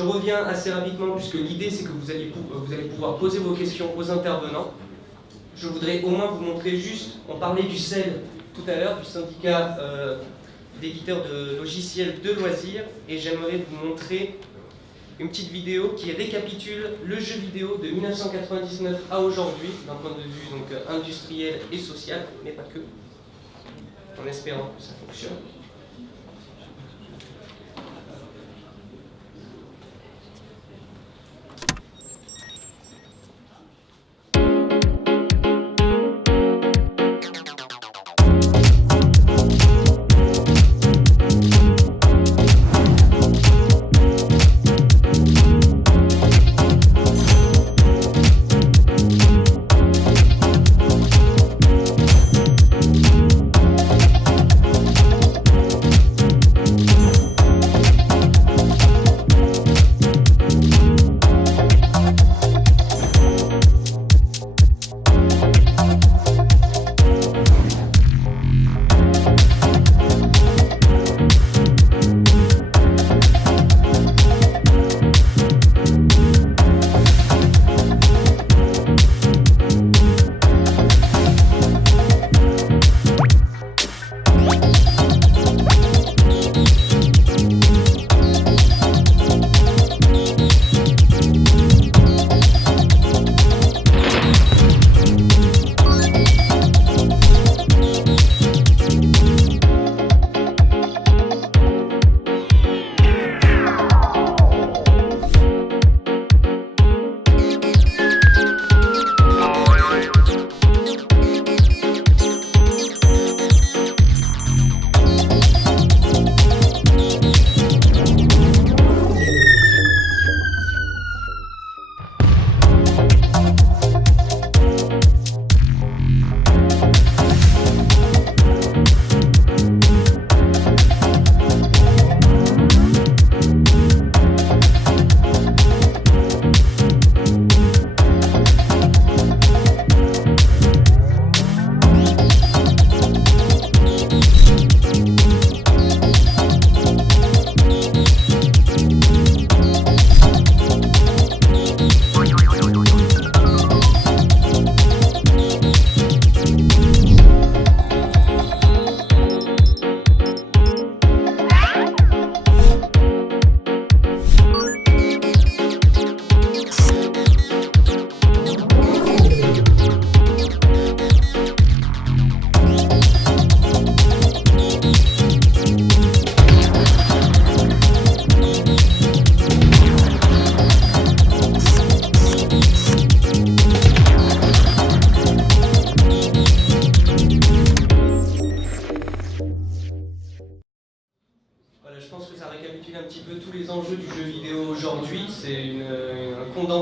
je reviens assez rapidement puisque l'idée c'est que vous allez pouvoir poser vos questions aux intervenants. Je voudrais au moins vous montrer juste, on parlait du CEL tout à l'heure, du syndicat d'éditeurs de logiciels de loisirs, et j'aimerais vous montrer une petite vidéo qui récapitule le jeu vidéo de 1999 à aujourd'hui, d'un point de vue donc, industriel et social, mais pas que, en espérant que ça fonctionne.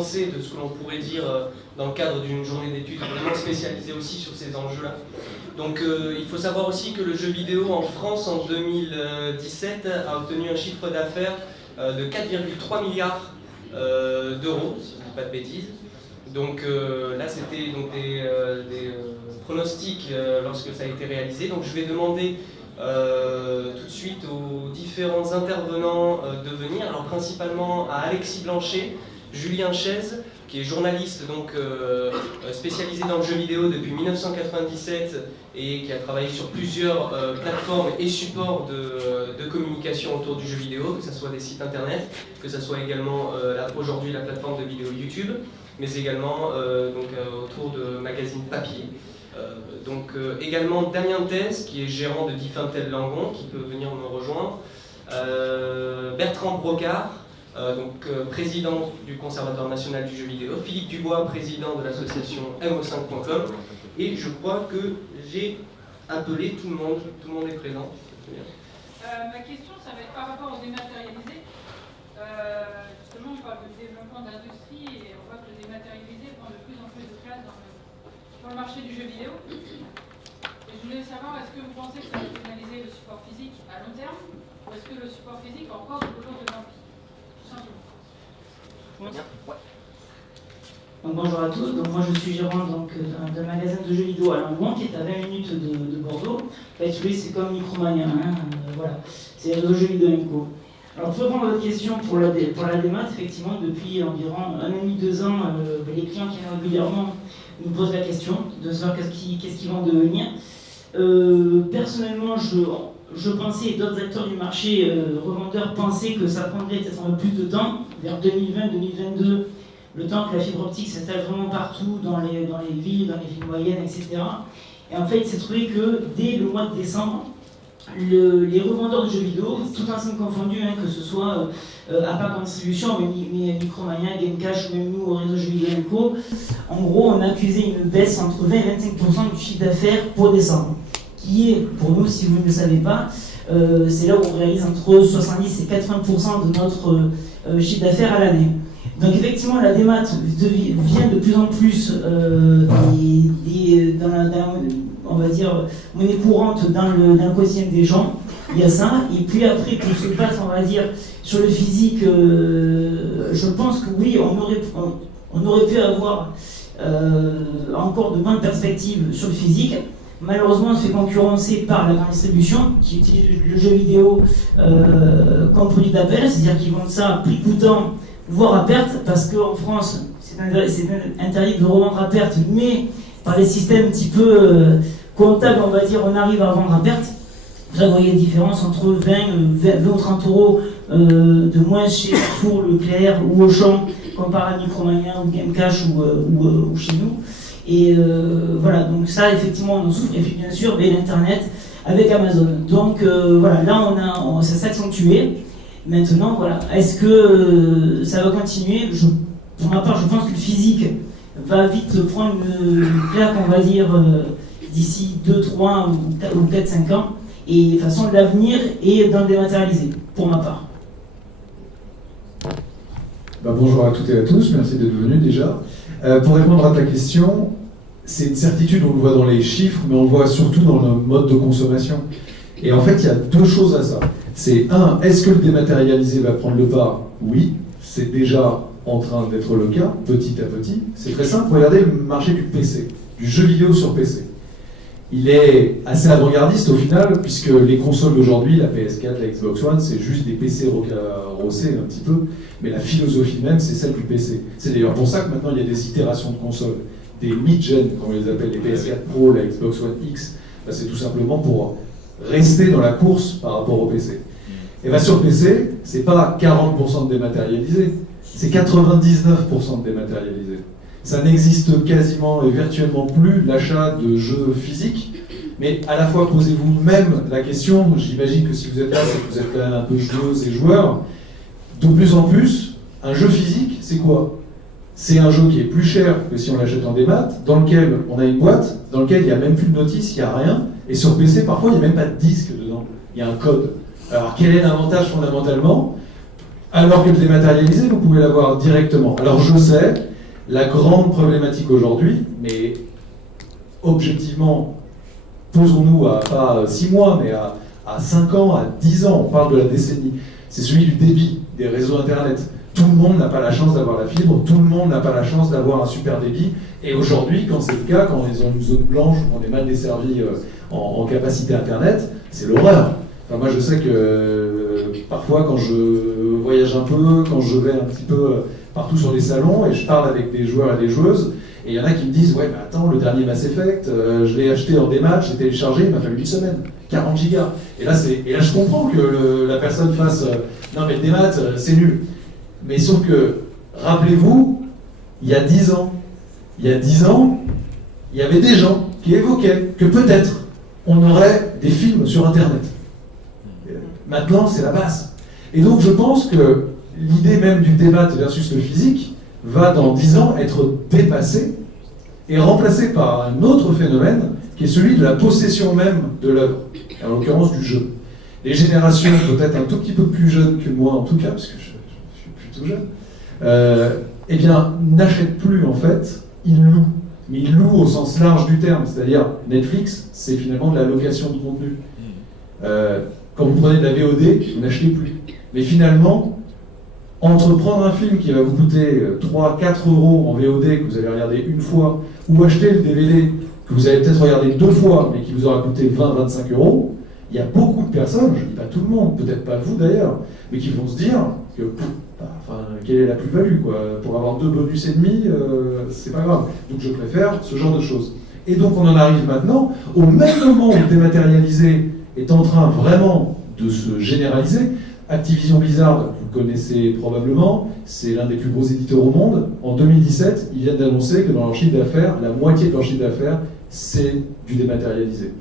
De ce que l'on pourrait dire dans le cadre d'une journée d'études vraiment spécialisée aussi sur ces enjeux-là. Donc il faut savoir aussi que le jeu vidéo en France en 2017 a obtenu un chiffre d'affaires de 4,3 milliards d'euros, si je ne dis pas de bêtises. Donc là c'était donc des pronostics lorsque ça a été réalisé. Donc je vais demander tout de suite aux différents intervenants de venir, alors principalement à Alexis Blanchet, Julien Chaise, qui est journaliste donc, spécialisé dans le jeu vidéo depuis 1997 et qui a travaillé sur plusieurs plateformes et supports de communication autour du jeu vidéo, que ce soit des sites internet, que ce soit également aujourd'hui la plateforme de vidéo YouTube, mais également autour de magazines papier. Également Damien Thèse, qui est gérant de Diffintel Langon, qui peut venir me rejoindre, Bertrand Brocard, président du Conservatoire national du jeu vidéo, Philippe Dubois, président de l'association mo5.com, et je crois que j'ai appelé tout le monde est présent. Ma question, ça va être par rapport au dématérialisé. Justement, on parle de développement d'industrie et on voit que le dématérialisé prend de plus en plus de place dans le marché du jeu vidéo. Et je voulais savoir, est-ce que vous pensez que ça va pénaliser le support physique à long terme, ou est-ce que le support physique a encore de l'eau de l'empire? Donc, bonjour à tous, donc moi je suis gérant d'un magasin de jeux vidéo à Langon qui est à 20 minutes de Bordeaux. En fait, c'est comme Micromania, voilà. C'est le jeu vidéo Inco. Alors, pour répondre à votre question pour la démat, effectivement, depuis environ 1 an et demi, 2 ans, les clients qui viennent régulièrement nous posent la question de savoir qu'est-ce qu'ils vont devenir. Personnellement, je pensais, et d'autres acteurs du marché, revendeurs, pensaient que ça prendrait peut-être un peu plus de temps, vers 2020-2022, le temps que la fibre optique s'installe vraiment partout, dans les villes, dans les villes moyennes, etc. Et en fait, il s'est trouvé que dès le mois de décembre, les revendeurs de jeux vidéo, tout ensemble confondus, que ce soit APAC en distribution, mais Micromania, Gamecash ou même nous au réseau Jeux Vidéo Co, en gros, on a accusé une baisse entre 20 et 25% du chiffre d'affaires pour décembre, qui est, pour nous, si vous ne le savez pas, c'est là où on réalise entre 70 et 80% de notre chiffre d'affaires à l'année. Donc effectivement, la démat vient de plus en plus dans la on va dire, monnaie courante dans le quotidien des gens. Il y a ça. Et puis après, pour se battre, on va dire, sur le physique, je pense que oui, on aurait pu avoir encore de bonnes perspectives sur le physique. Malheureusement, on se fait concurrencer par la grande distribution qui utilise le jeu vidéo comme produit d'appel, c'est-à-dire qu'ils vendent ça à prix coûtant, voire à perte, parce qu'en France, c'est interdit de revendre à perte, mais par les systèmes un petit peu comptables, on va dire, on arrive à vendre à perte. Vous voyez une différence entre 20 ou 30 euros de moins chez Carrefour, Leclerc ou Auchan, comparé à Micromania ou Gamecash ou chez nous. Et voilà, donc ça, effectivement, on en souffre. Et puis, bien sûr, l'Internet avec Amazon. Donc voilà, là, ça s'est accentué. Maintenant, voilà, est-ce que ça va continuer? Pour ma part, je pense que le physique va vite prendre une claque, on va dire, d'ici 2, 3 ou 4, 5 ans. Et de toute façon, l'avenir est dans le dématérialisé, pour ma part. Bonjour à toutes et à tous, merci d'être venus déjà. Pour répondre à ta question, c'est une certitude, on le voit dans les chiffres, mais on le voit surtout dans le mode de consommation. Et en fait, il y a deux choses à ça. C'est un, est-ce que le dématérialisé va prendre le pas? Oui, c'est déjà en train d'être le cas, petit à petit. C'est très simple, regardez le marché du PC, du jeu vidéo sur PC. Il est assez avant-gardiste au final, puisque les consoles d'aujourd'hui, la PS4, la Xbox One, c'est juste des PC rossés un petit peu, mais la philosophie même, c'est celle du PC. C'est d'ailleurs pour ça que maintenant il y a des itérations de consoles, des mid-gen, comme on les appelle, les PS4 Pro, la Xbox One X. C'est tout simplement pour rester dans la course par rapport au PC. Et bien sur PC, c'est pas 40% de dématérialisé, c'est 99% de dématérialisé. Ça n'existe quasiment et virtuellement plus l'achat de jeux physiques, mais à la fois posez-vous même la question, j'imagine que si vous êtes là, c'est que vous êtes quand même un peu joueuses et joueurs, de plus en plus, un jeu physique, c'est quoi? C'est un jeu qui est plus cher que si on l'achète en démat, dans lequel on a une boîte, dans lequel il n'y a même plus de notice, il n'y a rien, et sur PC, parfois, il n'y a même pas de disque dedans, il y a un code. Alors quel est l'avantage fondamentalement? Alors que le dématérialisé, vous pouvez l'avoir directement. Alors je sais, la grande problématique aujourd'hui, mais objectivement, posons-nous à pas 6 mois, mais à 5 ans, à 10 ans, on parle de la décennie, c'est celui du débit des réseaux Internet. Tout le monde n'a pas la chance d'avoir la fibre, tout le monde n'a pas la chance d'avoir un super débit, et aujourd'hui, quand c'est le cas, quand ils ont une zone blanche, qu'on est mal desservi en capacité Internet, c'est l'horreur. Enfin, moi je sais que parfois quand je voyage un peu, quand je vais un petit peu partout sur les salons et je parle avec des joueurs et des joueuses, et il y en a qui me disent ouais mais attends, le dernier Mass Effect, je l'ai acheté en démat, j'ai téléchargé, il m'a fallu 1 semaine, 40 gigas. Et là je comprends que la personne fasse non mais le démat c'est nul. Mais sauf que, rappelez-vous, il y a 10 ans, il y avait des gens qui évoquaient que peut-être on aurait des films sur Internet. Maintenant, c'est la base. Et donc, je pense que l'idée même du démat versus le physique va, dans 10 ans, être dépassée et remplacée par un autre phénomène qui est celui de la possession même de l'œuvre, en l'occurrence du jeu. Les générations, peut-être un tout petit peu plus jeunes que moi, en tout cas, parce que je suis plutôt jeune, eh bien, n'achètent plus, en fait, ils louent. Mais ils louent au sens large du terme, c'est-à-dire Netflix, c'est finalement de la location de contenu. Quand vous prenez de la VOD, vous n'achetez plus. Mais finalement, entre prendre un film qui va vous coûter 3-4 euros en VOD, que vous allez regarder une fois, ou acheter le DVD que vous allez peut-être regarder 2 fois, mais qui vous aura coûté 20-25 euros, il y a beaucoup de personnes, je ne dis pas tout le monde, peut-être pas vous d'ailleurs, mais qui vont se dire que quelle est la plus-value, quoi. Pour avoir 2 bonus et demi, c'est pas grave. Donc je préfère ce genre de choses. Et donc on en arrive maintenant, au même moment où le dématérialisé est en train vraiment de se généraliser. Activision Blizzard, vous connaissez probablement, c'est l'un des plus gros éditeurs au monde. En 2017, ils viennent d'annoncer que dans leur chiffre d'affaires, la moitié de leur chiffre d'affaires, c'est du dématérialisé.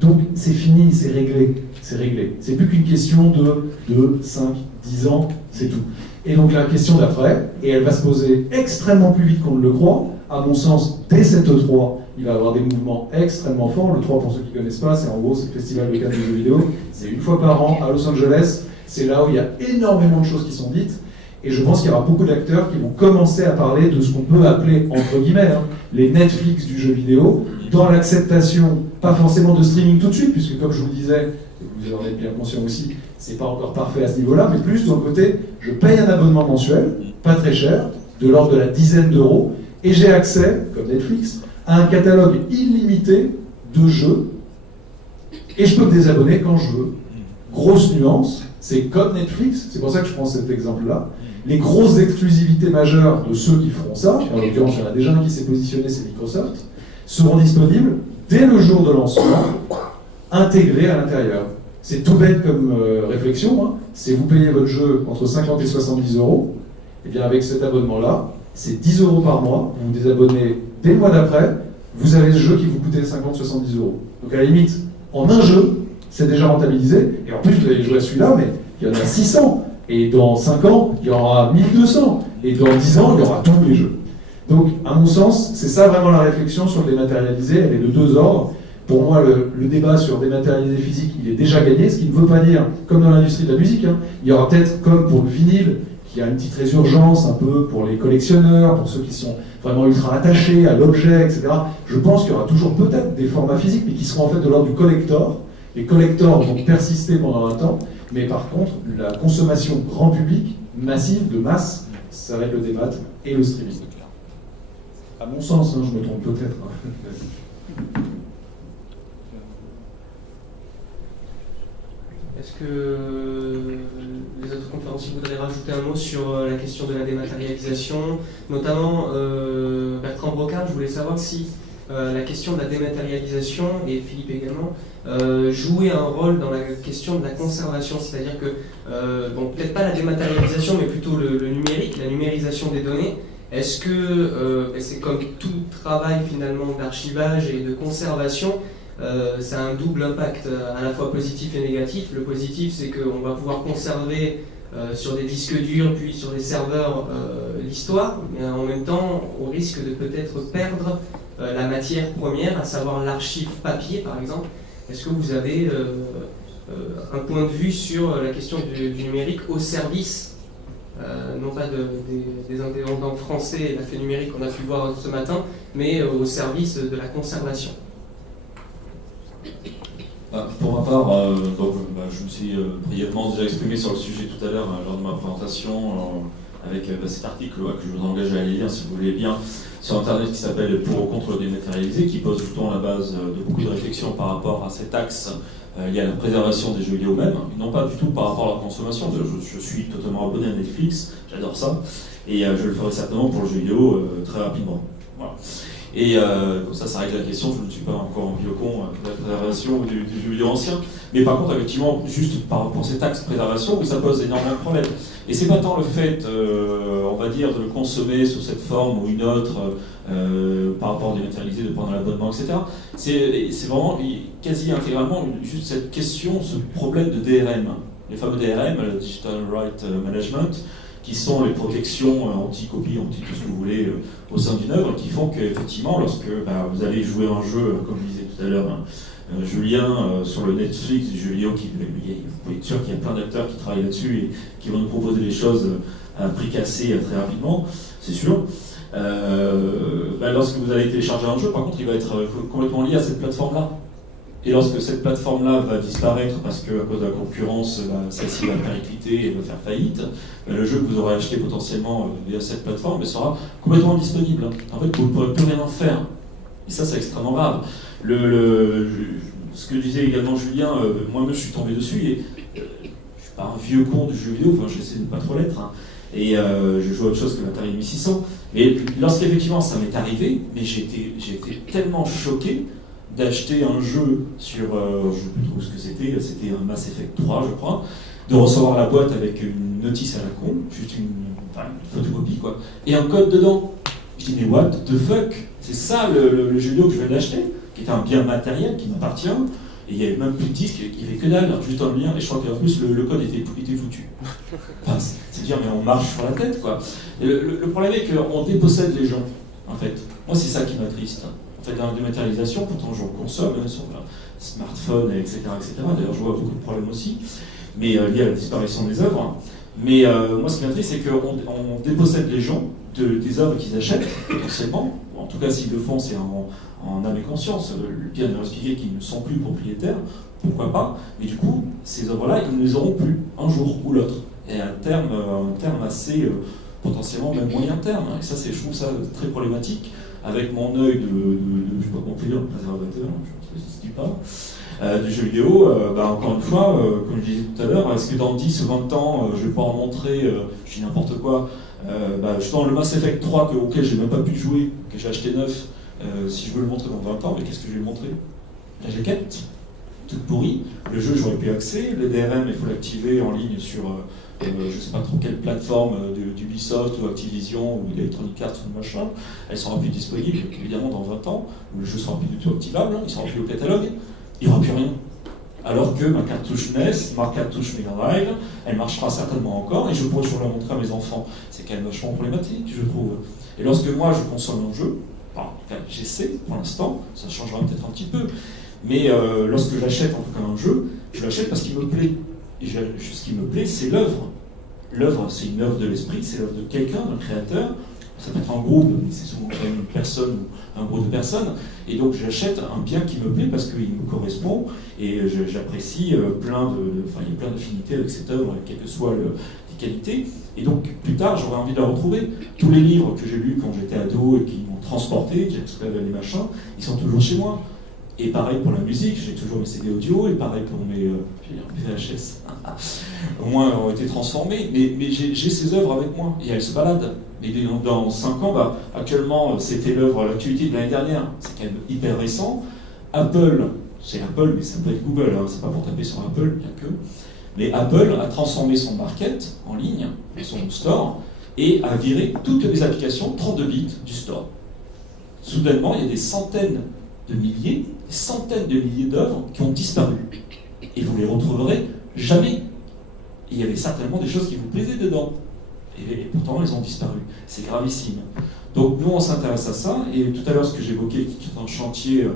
Donc c'est fini, c'est réglé, c'est réglé. C'est plus qu'une question de 2, 5, 10 ans, c'est tout. Et donc la question d'après, et elle va se poser extrêmement plus vite qu'on ne le croit, à mon sens, dès cette E3, il va y avoir des mouvements extrêmement forts. Le 3, pour ceux qui ne connaissent pas, c'est en gros c'est le festival de Cannes des jeux vidéo. C'est une fois par an à Los Angeles. C'est là où il y a énormément de choses qui sont dites. Et je pense qu'il y aura beaucoup d'acteurs qui vont commencer à parler de ce qu'on peut appeler, entre guillemets, les Netflix du jeu vidéo, dans l'acceptation, pas forcément de streaming tout de suite, puisque comme je vous le disais, et vous en êtes bien conscient aussi, c'est pas encore parfait à ce niveau-là, mais plus dans le côté, je paye un abonnement mensuel, pas très cher, de l'ordre de la dizaine d'euros, et j'ai accès, comme Netflix, à un catalogue illimité de jeux, et je peux me désabonner quand je veux. Grosse nuance, c'est comme Netflix, c'est pour ça que je prends cet exemple-là. Les grosses exclusivités majeures de ceux qui feront ça, en l'occurrence il y en a déjà un qui s'est positionné, c'est Microsoft, seront disponibles dès le jour de lancement, intégrés à l'intérieur. C'est tout bête comme réflexion, c'est vous payez votre jeu entre 50 et 70 euros, et bien avec cet abonnement-là, c'est 10 euros par mois, vous vous désabonnez dès le mois d'après, vous avez ce jeu qui vous coûtait 50-70 euros. Donc à la limite, en un jeu, c'est déjà rentabilisé, et en plus vous allez jouer à celui-là, mais il y en a 600, et dans 5 ans, il y aura 1200, et dans 10 ans, il y aura tous les jeux. Donc, à mon sens, c'est ça vraiment la réflexion sur le dématérialisé, elle est de 2 ordres. Pour moi, le débat sur dématérialisé physique, il est déjà gagné, ce qui ne veut pas dire, comme dans l'industrie de la musique, il y aura peut-être, comme pour le vinyle, qui a une petite résurgence un peu pour les collectionneurs, pour ceux qui sont vraiment ultra attachés à l'objet, etc. Je pense qu'il y aura toujours peut-être des formats physiques, mais qui seront en fait de l'ordre du collector. Les collectors vont persister pendant un temps, mais par contre, la consommation grand public, massive, de masse, ça va être le démat et le streaming. À mon sens, je me trompe peut-être. Est-ce que les autres conférenciers voudraient rajouter un mot sur la question de la dématérialisation, notamment Bertrand Brocard, je voulais savoir si la question de la dématérialisation, et Philippe également, jouait un rôle dans la question de la conservation, c'est-à-dire que, bon, peut-être pas la dématérialisation, mais plutôt le numérique, la numérisation des données. Est-ce que c'est comme tout travail finalement d'archivage et de conservation, ça a un double impact à la fois positif et négatif. Le positif, c'est qu'on va pouvoir conserver sur des disques durs puis sur des serveurs l'histoire, mais en même temps on risque de peut-être perdre la matière première, à savoir l'archive papier par exemple. Est-ce que vous avez un point de vue sur la question du numérique au service non pas des indépendants français, la fait numérique qu'on a pu voir ce matin, mais au service de la conservation? Pour ma part, je me suis brièvement déjà exprimé sur le sujet tout à l'heure lors de ma présentation avec cet article que je vous engage à aller lire si vous voulez bien sur internet qui s'appelle Pour ou contre le dématérialisé, qui pose justement la base de beaucoup de réflexions par rapport à cet axe lié à la préservation des jeux vidéo même, non pas du tout par rapport à la consommation. Je suis totalement abonné à Netflix, j'adore ça, et je le ferai certainement pour le jeu vidéo très rapidement. Voilà. Et comme ça règle la question, je ne suis pas encore un vieux con de la préservation du jeu vidéo ancien. Mais par contre, effectivement, juste pour cet axe préservation, où ça pose énormément de problèmes. Et c'est pas tant le fait, on va dire, de le consommer sous cette forme ou une autre, par rapport au dématérialisé, de prendre l'abonnement, etc. C'est vraiment quasi intégralement juste cette question, ce problème de DRM. Les fameux DRM, le Digital Right Management, qui sont les protections anti-copie, anti-tout ce que vous voulez au sein d'une œuvre, qui font qu'effectivement, lorsque vous allez jouer un jeu, comme disait tout à l'heure Julien, sur le Netflix du jeu vidéo, vous pouvez être sûr qu'il y a plein d'acteurs qui travaillent là-dessus et qui vont nous proposer des choses à prix cassé très rapidement, c'est sûr. Lorsque vous allez télécharger un jeu, par contre, il va être complètement lié à cette plateforme-là. Et lorsque cette plateforme-là va disparaître parce qu'à cause de la concurrence, celle-ci va péricliter et va faire faillite, le jeu que vous aurez acheté potentiellement via cette plateforme sera complètement disponible. En fait, vous ne pourrez plus rien en faire. Et ça, c'est extrêmement grave. Ce que disait également Julien, moi-même, je suis tombé dessus et je suis pas un vieux con du jeu vidéo, enfin j'essaie de ne pas trop l'être, hein. Et je joue à autre chose que l'Atari 1600. Mais lorsqu'effectivement ça m'est arrivé, mais j'ai été tellement choqué d'acheter un jeu sur, je ne sais plus trop ce que c'était un Mass Effect 3 je crois, de recevoir la boîte avec une notice à la con, juste une photocopie quoi, et un code dedans. Je dis mais what the fuck, c'est ça le jeu vidéo que je viens d'acheter, qui est un bien matériel qui m'appartient, et il n'y avait même plus de disque, il n'y avait que dalle, juste un lien, et je crois qu'en plus le code était foutu. Enfin, c'est dire mais on marche sur la tête quoi. Et le problème est qu'on dépossède les gens, en fait. Moi c'est ça qui m'attriste. En fait, dans la dématérialisation, pourtant je consomme sur smartphone, etc. D'ailleurs je vois beaucoup de problèmes aussi, mais liés à la disparition des œuvres. Mais moi ce qui m'intrigue c'est qu'on dépossède les gens des œuvres qu'ils achètent potentiellement, en tout cas s'ils le font c'est en âme et conscience, bien de leur expliquer qu'ils ne sont plus propriétaires, pourquoi pas, mais du coup ces œuvres-là ils ne les auront plus un jour ou l'autre, et à un terme assez potentiellement même moyen terme, et ça je trouve ça très problématique, avec mon œil de je sais pas comment dire, préservateur, je ne sais pas si ça se dit pas, du jeu vidéo, encore une fois, comme je disais tout à l'heure, est-ce que dans 10 ou 20 ans, je vais pouvoir montrer, je dis n'importe quoi, justement le Mass Effect 3 auquel j'ai même pas pu jouer, que j'ai acheté neuf, si je veux le montrer dans 20 ans, mais qu'est-ce que je vais le montrer? La jaquette, toute pourrie, le jeu j'aurais pu accéder, le DRM il faut l'activer en ligne sur je sais pas trop quelle plateforme d'Ubisoft ou Activision ou d'Electronic Arts ou machin, elle sera plus disponible évidemment dans 20 ans, où le jeu sera plus du tout activable, il sera plus au catalogue, il n'y aura plus rien. Alors que ma cartouche NES, ma cartouche Mega Drive, elle marchera certainement encore et je pourrais toujours la montrer à mes enfants. C'est quand même vachement problématique, je trouve. Et lorsque moi je consomme un jeu, en tout cas j'essaie pour l'instant, ça changera peut-être un petit peu, mais lorsque j'achète en tout cas un jeu, je l'achète parce qu'il me plaît. Et ce qui me plaît, c'est l'œuvre. L'œuvre, c'est une œuvre de l'esprit, c'est l'œuvre de quelqu'un, d'un créateur. Ça peut être un groupe, mais c'est souvent quand même une personne ou un groupe de personnes. Et donc j'achète un bien qui me plaît parce qu'il me correspond et j'apprécie il y a plein d'affinités avec cette œuvre, quelles que soient les qualités. Et donc plus tard, j'aurais envie de la retrouver. Tous les livres que j'ai lus quand j'étais ado et qui m'ont transporté, j'ai extrait les machins, ils sont toujours chez moi. Et pareil pour la musique, j'ai toujours mes CD audio, et pareil pour mes VHS. Au moins, elles ont été transformées, mais j'ai ces œuvres avec moi, et elles se baladent. Et dans 5 ans, actuellement, c'était l'actualité de l'année dernière, c'est quand même hyper récent. Apple, c'est Apple, mais ça peut être Google, hein, c'est pas pour taper sur Apple, bien que. Mais Apple a transformé son market en ligne, son store, et a viré toutes les applications 32 bits du store. Soudainement, il y a des centaines de milliers d'œuvres qui ont disparu. Et vous les retrouverez jamais. Et il y avait certainement des choses qui vous plaisaient dedans. Et pourtant, elles ont disparu. C'est gravissime. Donc nous, on s'intéresse à ça. Et tout à l'heure, ce que j'évoquais, qui est un chantier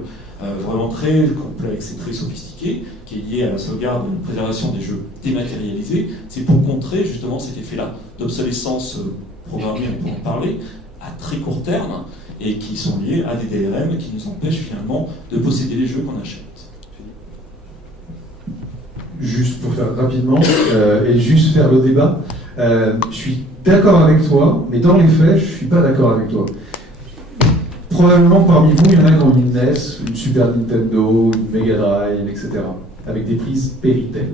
vraiment très complexe et très sophistiqué, qui est lié à la sauvegarde et à la préservation des jeux dématérialisés, c'est pour contrer justement cet effet-là d'obsolescence programmée, on peut en parler, à très court terme, et qui sont liés à des DRM qui nous empêchent finalement de posséder les jeux qu'on achète. Juste pour faire rapidement, et juste faire le débat, je suis d'accord avec toi, mais dans les faits, je ne suis pas d'accord avec toi. Probablement parmi vous, il y en a qui ont une NES, une Super Nintendo, une Mega Drive, etc., avec des prises Péritel.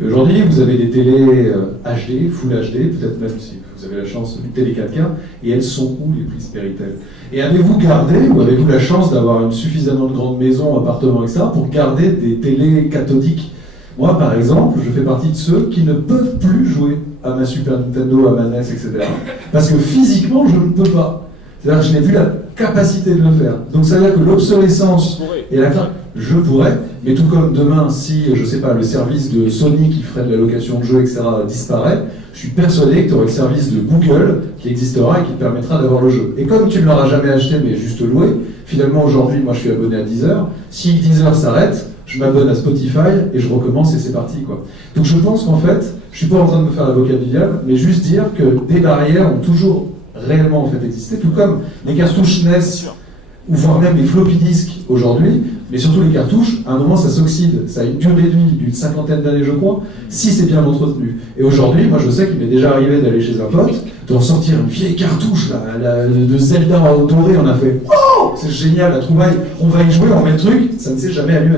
Et aujourd'hui, vous avez des télés HD, Full HD, peut-être même si vous avez la chance, une télé 4K, et elles sont où les prises Péritel? Et avez-vous gardé, ou avez-vous la chance d'avoir une suffisamment de grande maison, appartement, etc., pour garder des télés cathodiques? Moi, par exemple, je fais partie de ceux qui ne peuvent plus jouer à ma Super Nintendo, à ma NES, etc. Parce que physiquement, je ne peux pas. C'est-à-dire que je n'ai plus la capacité de le faire. Donc ça veut dire que l'obsolescence et la fin, je pourrais, mais tout comme demain, si, je sais pas, le service de Sony qui ferait de la location de jeux, etc., disparaît, je suis persuadé que tu auras le service de Google qui existera et qui te permettra d'avoir le jeu. Et comme tu ne l'auras jamais acheté, mais juste loué, finalement aujourd'hui, moi je suis abonné à Deezer, si Deezer s'arrête, je m'abonne à Spotify et je recommence et c'est parti, quoi. Donc je pense qu'en fait, je suis pas en train de me faire l'avocat du diable, mais juste dire que des barrières ont toujours réellement en fait existé, tout comme les cartouches NES, ou voire même les floppy disks aujourd'hui, mais surtout les cartouches, à un moment ça s'oxyde, ça a une durée de vie d'une 50aine d'années je crois, si c'est bien entretenu. Et aujourd'hui, moi je sais qu'il m'est déjà arrivé d'aller chez un pote, de ressortir une vieille cartouche là, de Zelda doré, on a fait « Oh, c'est génial la trouvaille, on va y jouer, on met le truc », ça ne s'est jamais allumé.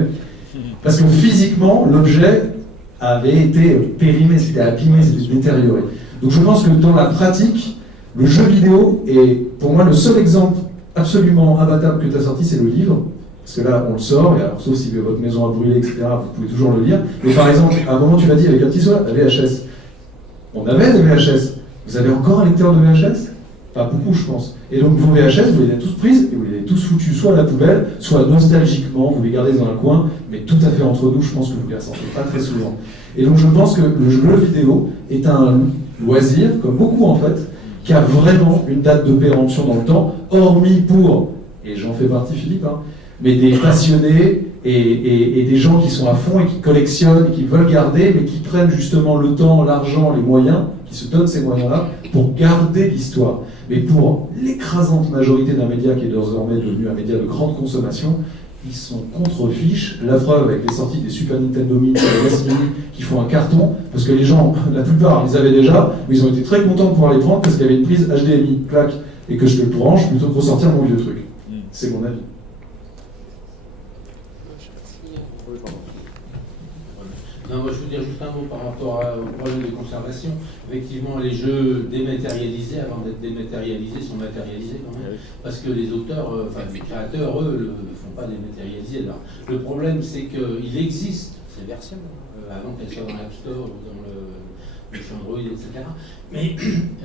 Parce que physiquement, l'objet avait été périmé, c'était abîmé, c'était détérioré. Donc je pense que dans la pratique, le jeu vidéo est pour moi le seul exemple absolument imbattable que tu as sorti, c'est le livre. Parce que là, on le sort, et alors, sauf si votre maison a brûlé, etc., vous pouvez toujours le lire. Mais par exemple, à un moment, tu l'as dit avec un petit soin, la VHS. On avait des VHS. Vous avez encore un lecteur de VHS? Pas beaucoup, je pense. Et donc, vos VHS, vous les avez tous prises, et vous les avez tous foutus soit à la poubelle, soit nostalgiquement, vous les gardez dans un coin, mais tout à fait entre nous, je pense que vous ne les ressentez pas très souvent. Et donc, je pense que le jeu vidéo est un loisir, comme beaucoup en fait, qui a vraiment une date de péremption dans le temps, hormis pour, et j'en fais partie, Philippe, hein, mais des passionnés et des gens qui sont à fond et qui collectionnent, et qui veulent garder, mais qui prennent justement le temps, l'argent, les moyens, qui se donnent ces moyens-là pour garder l'histoire. Mais pour l'écrasante majorité d'un média qui est désormais devenu un média de grande consommation, ils sont contre-fiches. La preuve avec les sorties des Super Nintendo Mini, des NES Mini, qui font un carton, parce que les gens, la plupart, les avaient déjà, mais ils ont été très contents de pouvoir les prendre parce qu'il y avait une prise HDMI, clac, et que je te branche plutôt que ressortir mon vieux truc. C'est mon avis. Non, moi je veux dire juste un mot par rapport au problème de conservation. Effectivement, les jeux dématérialisés, avant d'être dématérialisés, sont matérialisés quand même. Parce que les auteurs, enfin les créateurs, eux, ne font pas dématérialiser. Alors, le problème, c'est qu'il existe ces versions, avant qu'elles soient dans l'App Store ou dans le Android, etc. Mais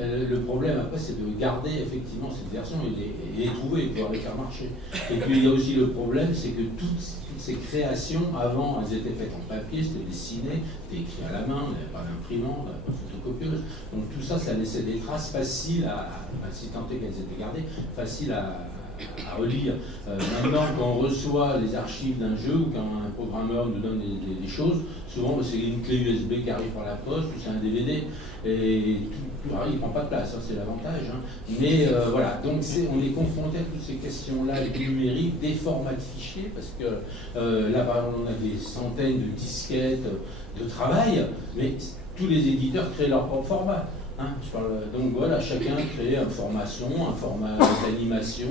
le problème après, c'est de garder effectivement cette version et les trouver et pouvoir les faire marcher. Et puis il y a aussi le problème, c'est que toutes ces créations, avant, elles étaient faites en papier, c'était dessiné, c'était écrit à la main, il n'y avait pas d'imprimante, pas de photocopieuse. Donc tout ça, ça laissait des traces faciles si tant est qu'elles étaient gardées, faciles à relire. Maintenant, quand on reçoit les archives d'un jeu ou quand un programmeur nous donne des choses, souvent c'est une clé USB qui arrive par la poste ou c'est un DVD. Et alors, il ne prend pas de place, hein, c'est l'avantage. Hein. Mais voilà, donc on est confronté à toutes ces questions-là du numérique, des formats de fichiers, parce que là par exemple on a des centaines de disquettes de travail, mais tous les éditeurs créent leur propre format. Hein, donc voilà, chacun crée un format son, un format d'animation.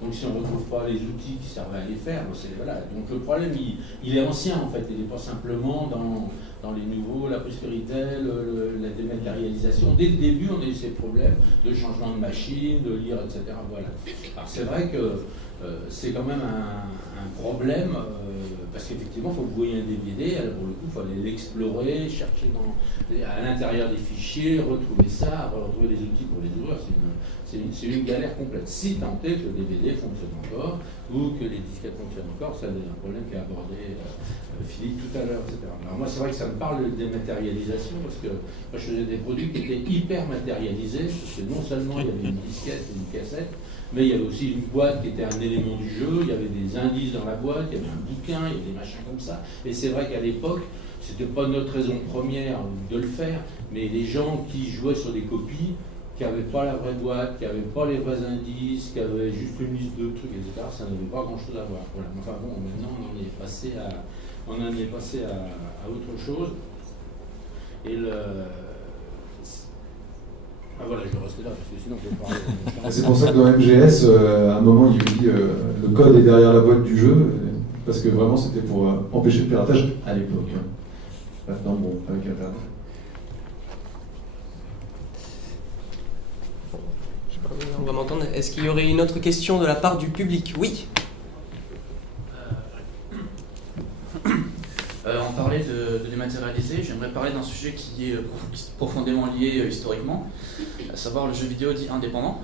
Donc si on ne retrouve pas les outils qui servaient à les faire, voilà. Donc le problème, il est ancien en fait. Il n'est pas simplement dans les nouveaux, la prospéritel, la dématérialisation. Dès le début, on a eu ces problèmes de changement de machine, de lire, etc. Voilà. Alors c'est vrai que c'est quand même un problème, parce qu'effectivement, il faut envoyer un DVD, alors pour le coup, il faut aller l'explorer, chercher à l'intérieur des fichiers, retrouver ça, retrouver les outils pour les ouvrir. C'est une galère complète. Si tant est que le DVD fonctionne encore, ou que les disquettes fonctionnent encore, ça c'est un problème qu'a abordé Philippe tout à l'heure, etc. Alors moi, c'est vrai que ça me parle de dématérialisation, parce que moi, je faisais des produits qui étaient hyper matérialisés, parce que non seulement il y avait une disquette et une cassette, mais il y avait aussi une boîte qui était un élément du jeu, il y avait des indices dans la boîte, il y avait un bouquin, il y avait des machins comme ça. Et c'est vrai qu'à l'époque, c'était pas notre raison première de le faire, mais les gens qui jouaient sur des copies, qui n'avaient pas la vraie boîte, qui n'avaient pas les vrais indices, qui avaient juste une liste de trucs, etc., ça n'avait pas grand-chose à voir. Voilà. Enfin bon, maintenant on en est passé à autre chose. Et Ah voilà, je vais rester là, parce que sinon je vais parler. C'est pour ça que dans MGS, à un moment, il dit le code est derrière la boîte du jeu, parce que vraiment c'était pour empêcher le piratage à l'époque. Maintenant, bon, avec Internet. Je sais pas, on va m'entendre. Est-ce qu'il y aurait une autre question de la part du public? Oui. On parlait de dématérialiser, j'aimerais parler d'un sujet qui est profondément lié historiquement, à savoir le jeu vidéo dit indépendant.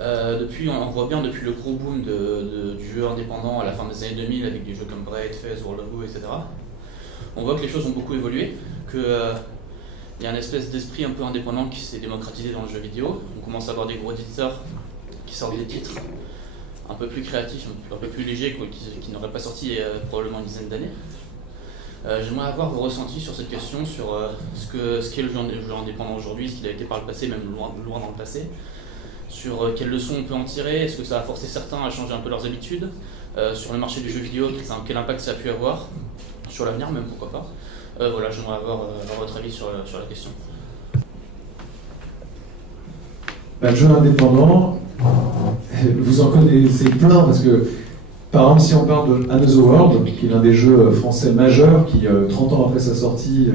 On voit bien depuis le gros boom du jeu indépendant à la fin des années 2000 avec des jeux comme Braid, Fez, World of Goo, etc. On voit que les choses ont beaucoup évolué, qu'il y a une espèce d'esprit un peu indépendant qui s'est démocratisé dans le jeu vidéo. On commence à avoir des gros éditeurs qui sortent des titres un peu plus créatifs, un peu plus légers, qui n'auraient pas sorti il y a probablement une dizaine d'années. J'aimerais avoir vos ressentis sur cette question, sur ce qu'est le jeu indépendant aujourd'hui, ce qu'il a été par le passé, même loin dans le passé, sur quelles leçons on peut en tirer, est-ce que ça a forcé certains à changer un peu leurs habitudes, sur le marché du jeu vidéo, quel impact ça a pu avoir, sur l'avenir même, pourquoi pas. Voilà, j'aimerais avoir votre avis sur la question. Le jeu indépendant, vous en connaissez plein parce que Par exemple, si on parle de Another World, qui est l'un des jeux français majeurs, qui 30 ans après sa sortie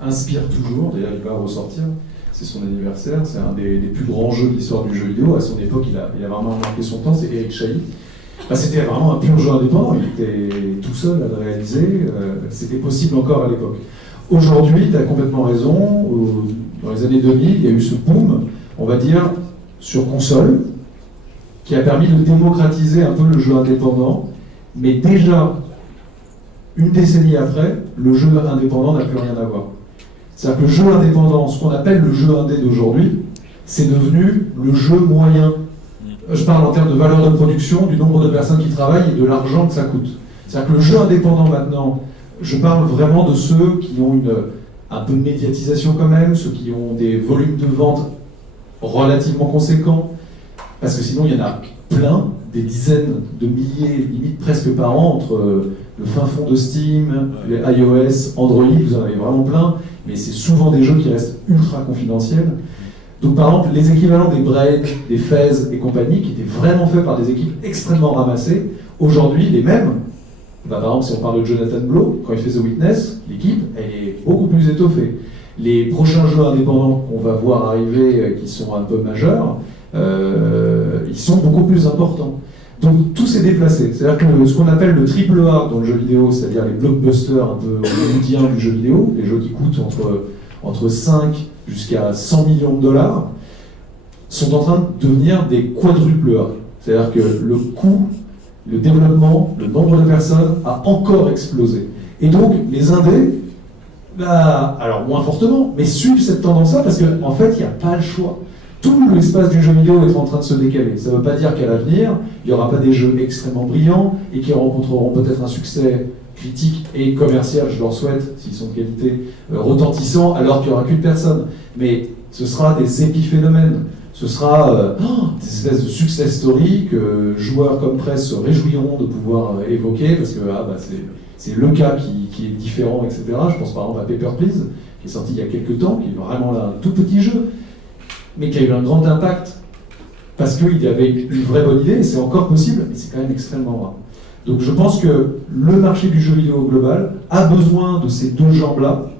inspire toujours, d'ailleurs il va ressortir, c'est son anniversaire, c'est un des plus grands jeux de l'histoire du jeu vidéo. À son époque, il a vraiment marqué son temps, c'est Eric Chahi. C'était vraiment un pur jeu indépendant, il était tout seul à le réaliser, c'était possible encore à l'époque. Aujourd'hui, tu as complètement raison, dans les années 2000, il y a eu ce boom, on va dire, sur console, qui a permis de démocratiser un peu le jeu indépendant, mais déjà, une décennie après, le jeu indépendant n'a plus rien à voir. C'est-à-dire que le jeu indépendant, ce qu'on appelle le jeu indé d'aujourd'hui, c'est devenu le jeu moyen. Je parle en termes de valeur de production, du nombre de personnes qui travaillent et de l'argent que ça coûte. C'est-à-dire que le jeu indépendant maintenant, je parle vraiment de ceux qui ont un peu de médiatisation quand même, ceux qui ont des volumes de vente relativement conséquents, parce que sinon il y en a plein, des dizaines de milliers, limite presque par an, entre le fin fond de Steam, les iOS, Android, vous en avez vraiment plein, mais c'est souvent des jeux qui restent ultra confidentiels. Donc par exemple, les équivalents des Braid, des Fez et compagnie, qui étaient vraiment faits par des équipes extrêmement ramassées, aujourd'hui les mêmes, par exemple si on parle de Jonathan Blow, quand il fait The Witness, l'équipe elle est beaucoup plus étoffée. Les prochains jeux indépendants qu'on va voir arriver, qui sont un peu majeurs, ils sont beaucoup plus importants. Donc tout s'est déplacé. C'est-à-dire que ce qu'on appelle le triple A dans le jeu vidéo, c'est-à-dire les blockbusters un peu hollywoodiens du jeu vidéo, les jeux qui coûtent entre 5 jusqu'à 100 millions de dollars, sont en train de devenir des quadruple A. C'est-à-dire que le coût, le développement, le nombre de personnes a encore explosé. Et donc les indés, alors moins fortement, mais suivent cette tendance-là parce qu'en fait, il n'y a pas le choix. Tout l'espace du jeu vidéo est en train de se décaler. Ça ne veut pas dire qu'à l'avenir, il n'y aura pas des jeux extrêmement brillants et qui rencontreront peut-être un succès critique et commercial, je leur souhaite, s'ils sont de qualité, retentissant, alors qu'il n'y aura qu'une personne. Mais ce sera des épiphénomènes. Ce sera des espèces de success stories que joueurs comme presse se réjouiront de pouvoir évoquer, parce que c'est le cas qui est différent, etc. Je pense par exemple à Paper Please, qui est sorti il y a quelques temps, qui est vraiment là, un tout petit jeu, mais qui a eu un grand impact, parce qu'il y avait une vraie bonne idée, et c'est encore possible, mais c'est quand même extrêmement rare. Donc je pense que le marché du jeu vidéo global a besoin de ces deux jambes-là,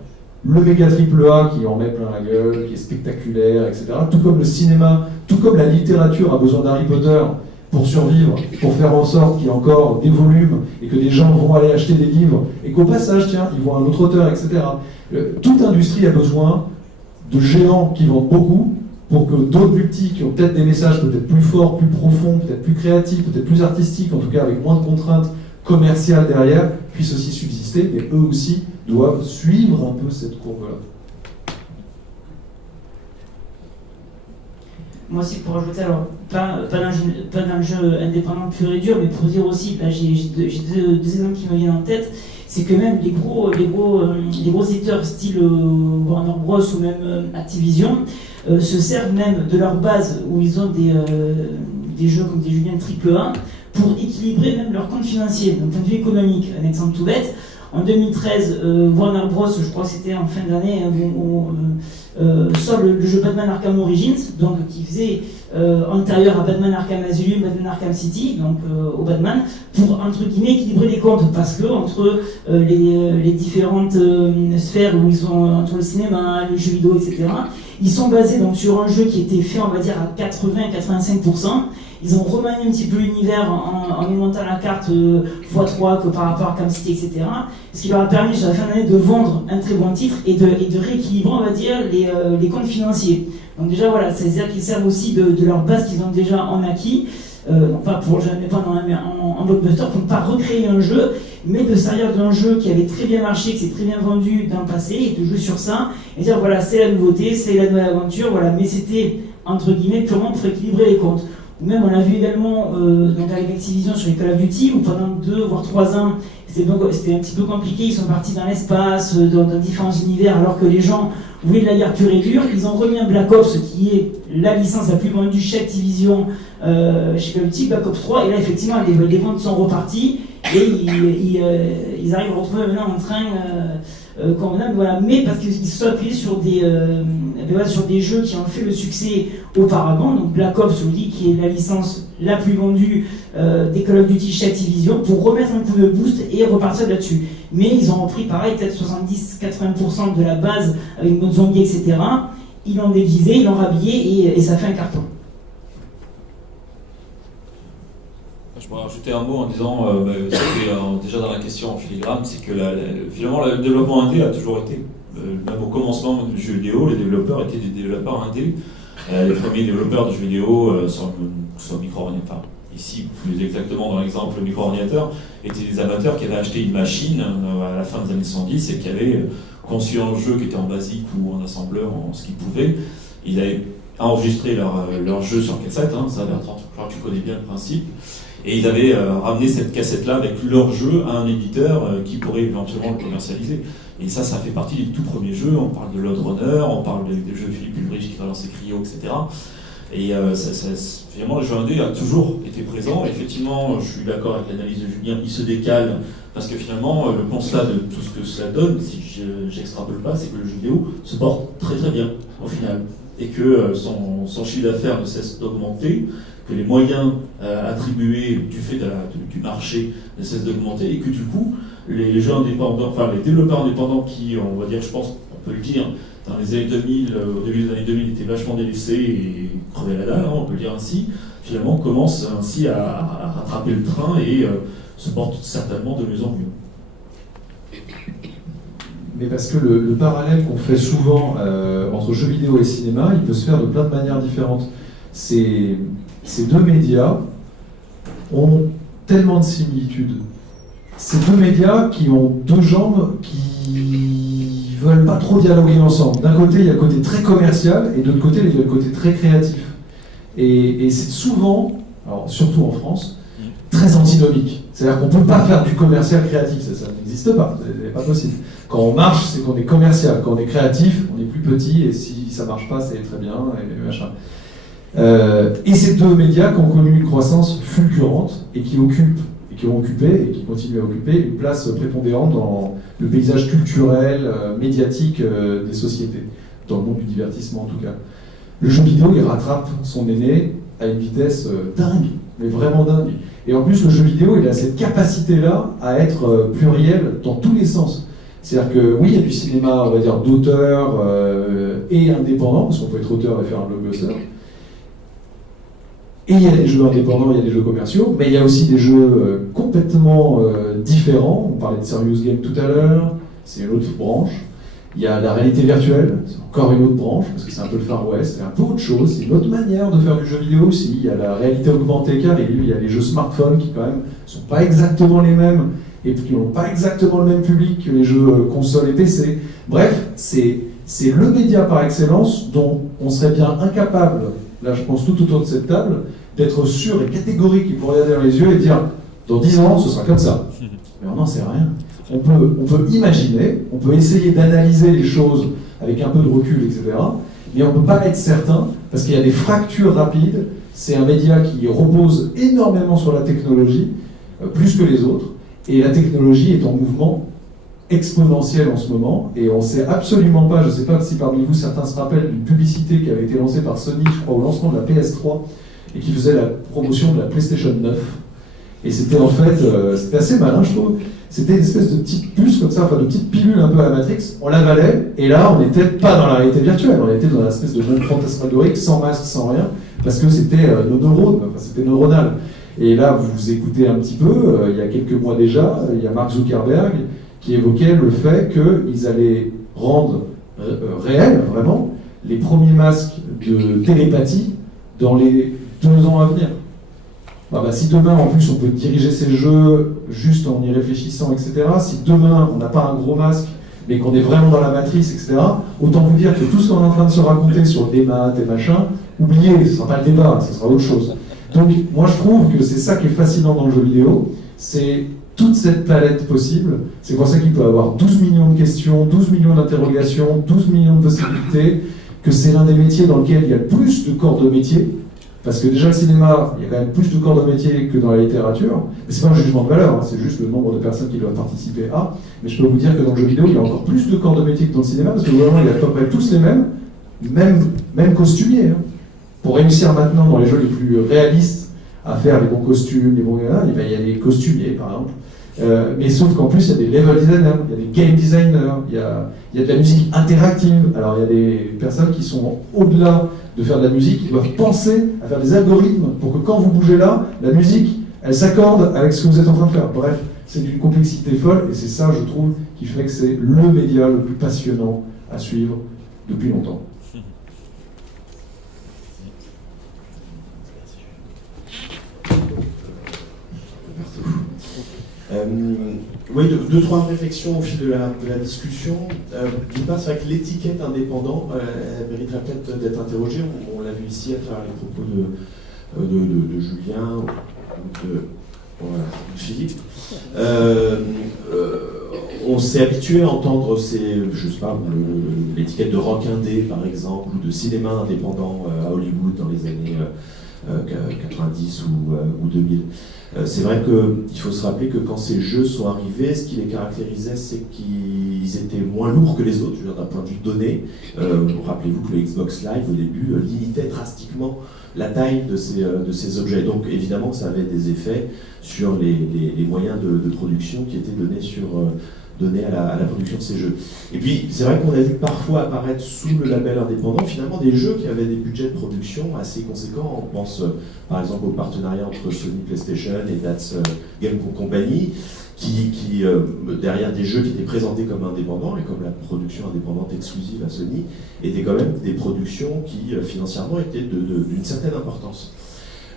le méga triple A qui en met plein la gueule, qui est spectaculaire, etc. Tout comme le cinéma, tout comme la littérature a besoin d'Harry Potter pour survivre, pour faire en sorte qu'il y ait encore des volumes et que des gens vont aller acheter des livres et qu'au passage, tiens, ils voient un autre auteur, etc. Toute industrie a besoin de géants qui vendent beaucoup pour que d'autres plus petits, qui ont peut-être des messages peut-être plus forts, plus profonds, peut-être plus créatifs, peut-être plus artistiques, en tout cas avec moins de contraintes commerciales derrière, puissent aussi subsister, et eux aussi doivent suivre un peu cette courbe-là. Moi aussi, pour ajouter, alors, pas dans le jeu indépendant pur et dur, mais pour dire aussi, là j'ai deux exemples qui me viennent en tête, c'est que même les gros éditeurs style Warner Bros ou même Activision se servent même de leur base où ils ont des jeux comme des jeux bien AAA pour équilibrer même leur compte financier, d'un point de vue économique. Un exemple tout bête, en 2013, Warner Bros, je crois que c'était en fin d'année, sort le jeu Batman Arkham Origins, donc qui faisait antérieur à Batman Arkham Asylum, Batman Arkham City, donc au Batman, pour entre guillemets équilibrer les comptes, parce que entre les différentes sphères où ils sont, entre le cinéma, le jeu vidéo, etc., ils sont basés donc sur un jeu qui était fait, on va dire, à 80-85%. Ils ont remanié un petit peu l'univers en alimentant la carte x3 que par rapport à Arkham City, etc. Ce qui leur a permis sur la fin d'année de vendre un très bon titre et de rééquilibrer, on va dire, les comptes financiers. Donc déjà voilà, c'est-à-dire qu'ils servent aussi de leur base qu'ils ont déjà en acquis, non pas pour le jeu indépendant, mais en blockbuster, pour ne pas recréer un jeu, mais de servir d'un jeu qui avait très bien marché, qui s'est très bien vendu dans le passé, et de jouer sur ça, et dire voilà, c'est la nouveauté, c'est la nouvelle aventure, voilà, mais c'était, entre guillemets, purement pour équilibrer les comptes. Ou même on l'a vu également donc avec Activision sur les Call of Duty, où pendant 2 voire 3 ans, c'était un petit peu compliqué, ils sont partis dans l'espace, dans différents univers, alors que les gens voulaient de la guerre pure et dure. Ils ont remis un Black Ops, qui est la licence la plus vendue chez Activision, chez Call of Duty, Black Ops 3, et là effectivement les ventes sont reparties, et ils arrivent à retrouver maintenant un train convenable, voilà. Mais parce qu'ils se sont appuyés sur des jeux qui ont fait le succès auparavant, donc Black Ops, je vous dis, qui est la licence la plus vendue des Call of Duty chez Activision, pour remettre un coup de boost et repartir là-dessus. Mais ils ont repris pareil, peut-être 70-80% de la base avec mode zombie, etc. Ils l'ont déguisé, ils l'ont rhabillé et ça fait un carton. Je pourrais rajouter un mot en disant, c'était déjà dans la question en filigrane, c'est que finalement le développement indé a toujours été, même au commencement du jeu vidéo, les développeurs étaient des développeurs indés. Les premiers développeurs de jeux vidéo sur micro-ordinateur, ici plus exactement dans l'exemple micro-ordinateur, étaient des amateurs qui avaient acheté une machine à la fin des années 70 et qui avaient conçu un jeu qui était en basique ou en assembleur, en ce qu'ils pouvaient. Ils avaient enregistré leur jeu sur cassette, ça Bertrand, je crois que tu connais bien le principe. Et ils avaient ramené cette cassette-là avec leur jeu à un éditeur qui pourrait éventuellement le commercialiser. Et ça fait partie des tout premiers jeux. On parle de Load Runner, on parle des jeux Philippe Ulrich qui a lancé Cryo, etc. Et finalement, le jeu indé a toujours été présent. Et effectivement, je suis d'accord avec l'analyse de Julien, il se décale parce que finalement, le constat de tout ce que cela donne, si j'extrapole pas, c'est que le jeu vidéo se porte très très bien au final. Et que son chiffre d'affaires ne cesse d'augmenter, que les moyens attribués du fait du marché ne cessent d'augmenter, et que du coup, les jeux indépendants, enfin les développeurs indépendants qui, on va dire, je pense, on peut le dire, dans les années 2000, au début des années 2000, étaient vachement délaissés et crevaient la dalle, on peut le dire ainsi, finalement commencent ainsi à rattraper le train et se portent certainement de mieux en mieux. Mais parce que le parallèle qu'on fait souvent entre jeux vidéo et cinéma, il peut se faire de plein de manières différentes. Ces deux médias ont tellement de similitudes. Ces deux médias qui ont deux jambes qui veulent pas trop dialoguer ensemble. D'un côté, il y a le côté très commercial, et de l'autre côté, il y a le côté très créatif. Et c'est souvent, alors surtout en France, très antinomique. C'est-à-dire qu'on ne peut pas faire du commercial créatif, ça n'existe pas, c'est pas possible. Quand on marche, c'est qu'on est commercial. Quand on est créatif, on est plus petit, et si ça marche pas, c'est très bien, et machin. Et ces deux médias qui ont connu une croissance fulgurante et qui occupent, et qui ont occupé, et qui continuent à occuper une place prépondérante dans le paysage culturel, médiatique des sociétés, dans le monde du divertissement en tout cas. Le jeu vidéo, il rattrape son aîné à une vitesse dingue, mais vraiment dingue. Et en plus, le jeu vidéo, il a cette capacité-là à être pluriel dans tous les sens. C'est-à-dire que oui, il y a du cinéma, on va dire, d'auteur et indépendant, parce qu'on peut être auteur et faire un blockbuster. Et il y a des jeux indépendants, il y a des jeux commerciaux, mais il y a aussi des jeux complètement différents. On parlait de Serious Game tout à l'heure, c'est une autre branche. Il y a la réalité virtuelle, c'est encore une autre branche, parce que c'est un peu le Far West, c'est un peu autre chose, c'est une autre manière de faire du jeu vidéo aussi. Il y a la réalité augmentée qui arrive, il y a les jeux smartphones qui quand même sont pas exactement les mêmes, et qui n'ont pas exactement le même public que les jeux consoles et PC. Bref, c'est le média par excellence dont on serait bien incapable, là je pense tout autour de cette table, d'être sûr et catégorique pour regarder dans les yeux et dire dans 10 ans ce sera comme ça. Mais on n'en sait rien. On peut imaginer, on peut essayer d'analyser les choses avec un peu de recul, etc. Mais on ne peut pas être certain parce qu'il y a des fractures rapides. C'est un média qui repose énormément sur la technologie, plus que les autres. Et la technologie est en mouvement exponentiel en ce moment. Et on ne sait absolument pas, je ne sais pas si parmi vous certains se rappellent d'une publicité qui avait été lancée par Sony, je crois, au lancement de la PS3, et qui faisait la promotion de la PlayStation 9. Et c'était en fait, c'était assez malin, je trouve. C'était une espèce de petite puce comme ça, enfin de petite pilule un peu à la Matrix. On l'avalait, et là, on n'était pas dans la réalité virtuelle, on était dans une espèce de monde fantasmagorique, sans masque, sans rien, parce que c'était nos neurones, enfin, c'était neuronal. Et là, vous écoutez un petit peu, il y a quelques mois déjà, il y a Mark Zuckerberg qui évoquait le fait qu'ils allaient rendre réel, vraiment, les premiers masques de télépathie dans les 2 ans à venir. Si demain, en plus, on peut diriger ces jeux juste en y réfléchissant, etc., si demain, on n'a pas un gros masque, mais qu'on est vraiment dans la matrice, etc., autant vous dire que tout ce qu'on est en train de se raconter sur des maths et machin, oubliez, ce ne sera pas le débat, ce sera autre chose. Donc, moi, je trouve que c'est ça qui est fascinant dans le jeu vidéo, c'est toute cette palette possible. C'est pour ça qu'il peut y avoir 12 millions de questions, 12 millions d'interrogations, 12 millions de possibilités, que c'est l'un des métiers dans lequel il y a le plus de corps de métier, Parce que déjà, le cinéma, il y a quand même plus de corps de métier que dans la littérature. Mais c'est pas un jugement de valeur, hein, c'est juste le nombre de personnes qui doivent participer à. Mais je peux vous dire que dans le jeu vidéo, il y a encore plus de corps de métier que dans le cinéma, parce que vraiment, il y a à peu près tous les mêmes, même costumiers. Hein. Pour réussir maintenant dans les jeux les plus réalistes à faire les bons costumes, les bons gars, il y a des costumiers, par exemple. Mais sauf qu'en plus, il y a des level designers, il y a des game designers, il y a de la musique interactive. Alors, il y a des personnes qui sont au-delà de faire de la musique, ils doivent penser à faire des algorithmes pour que quand vous bougez là, la musique, elle s'accorde avec ce que vous êtes en train de faire. Bref, c'est d'une complexité folle, et c'est ça, je trouve, qui fait que c'est le média le plus passionnant à suivre depuis longtemps. Oui, deux, trois réflexions au fil de la discussion. D'une part, c'est vrai que l'étiquette indépendant mériterait peut-être d'être interrogée. On l'a vu ici à travers les propos de Julien ou de Philippe. On s'est habitué à entendre l'étiquette de rock indé, par exemple, ou de cinéma indépendant à Hollywood dans les années 90 ou 2000. C'est vrai qu'il faut se rappeler que quand ces jeux sont arrivés, ce qui les caractérisait, c'est qu'ils étaient moins lourds que les autres, je veux dire, d'un point de vue donné. Rappelez-vous que le Xbox Live, au début, limitait drastiquement la taille de ces objets. Donc, évidemment, ça avait des effets sur les moyens de production qui étaient donnés à la production de ces jeux. Et puis, c'est vrai qu'on a vu parfois apparaître sous le label indépendant, finalement, des jeux qui avaient des budgets de production assez conséquents. On pense, par exemple, au partenariat entre Sony PlayStation et That's Game Company, qui derrière des jeux qui étaient présentés comme indépendants, et comme la production indépendante exclusive à Sony, étaient quand même des productions qui, financièrement, étaient d'une certaine importance.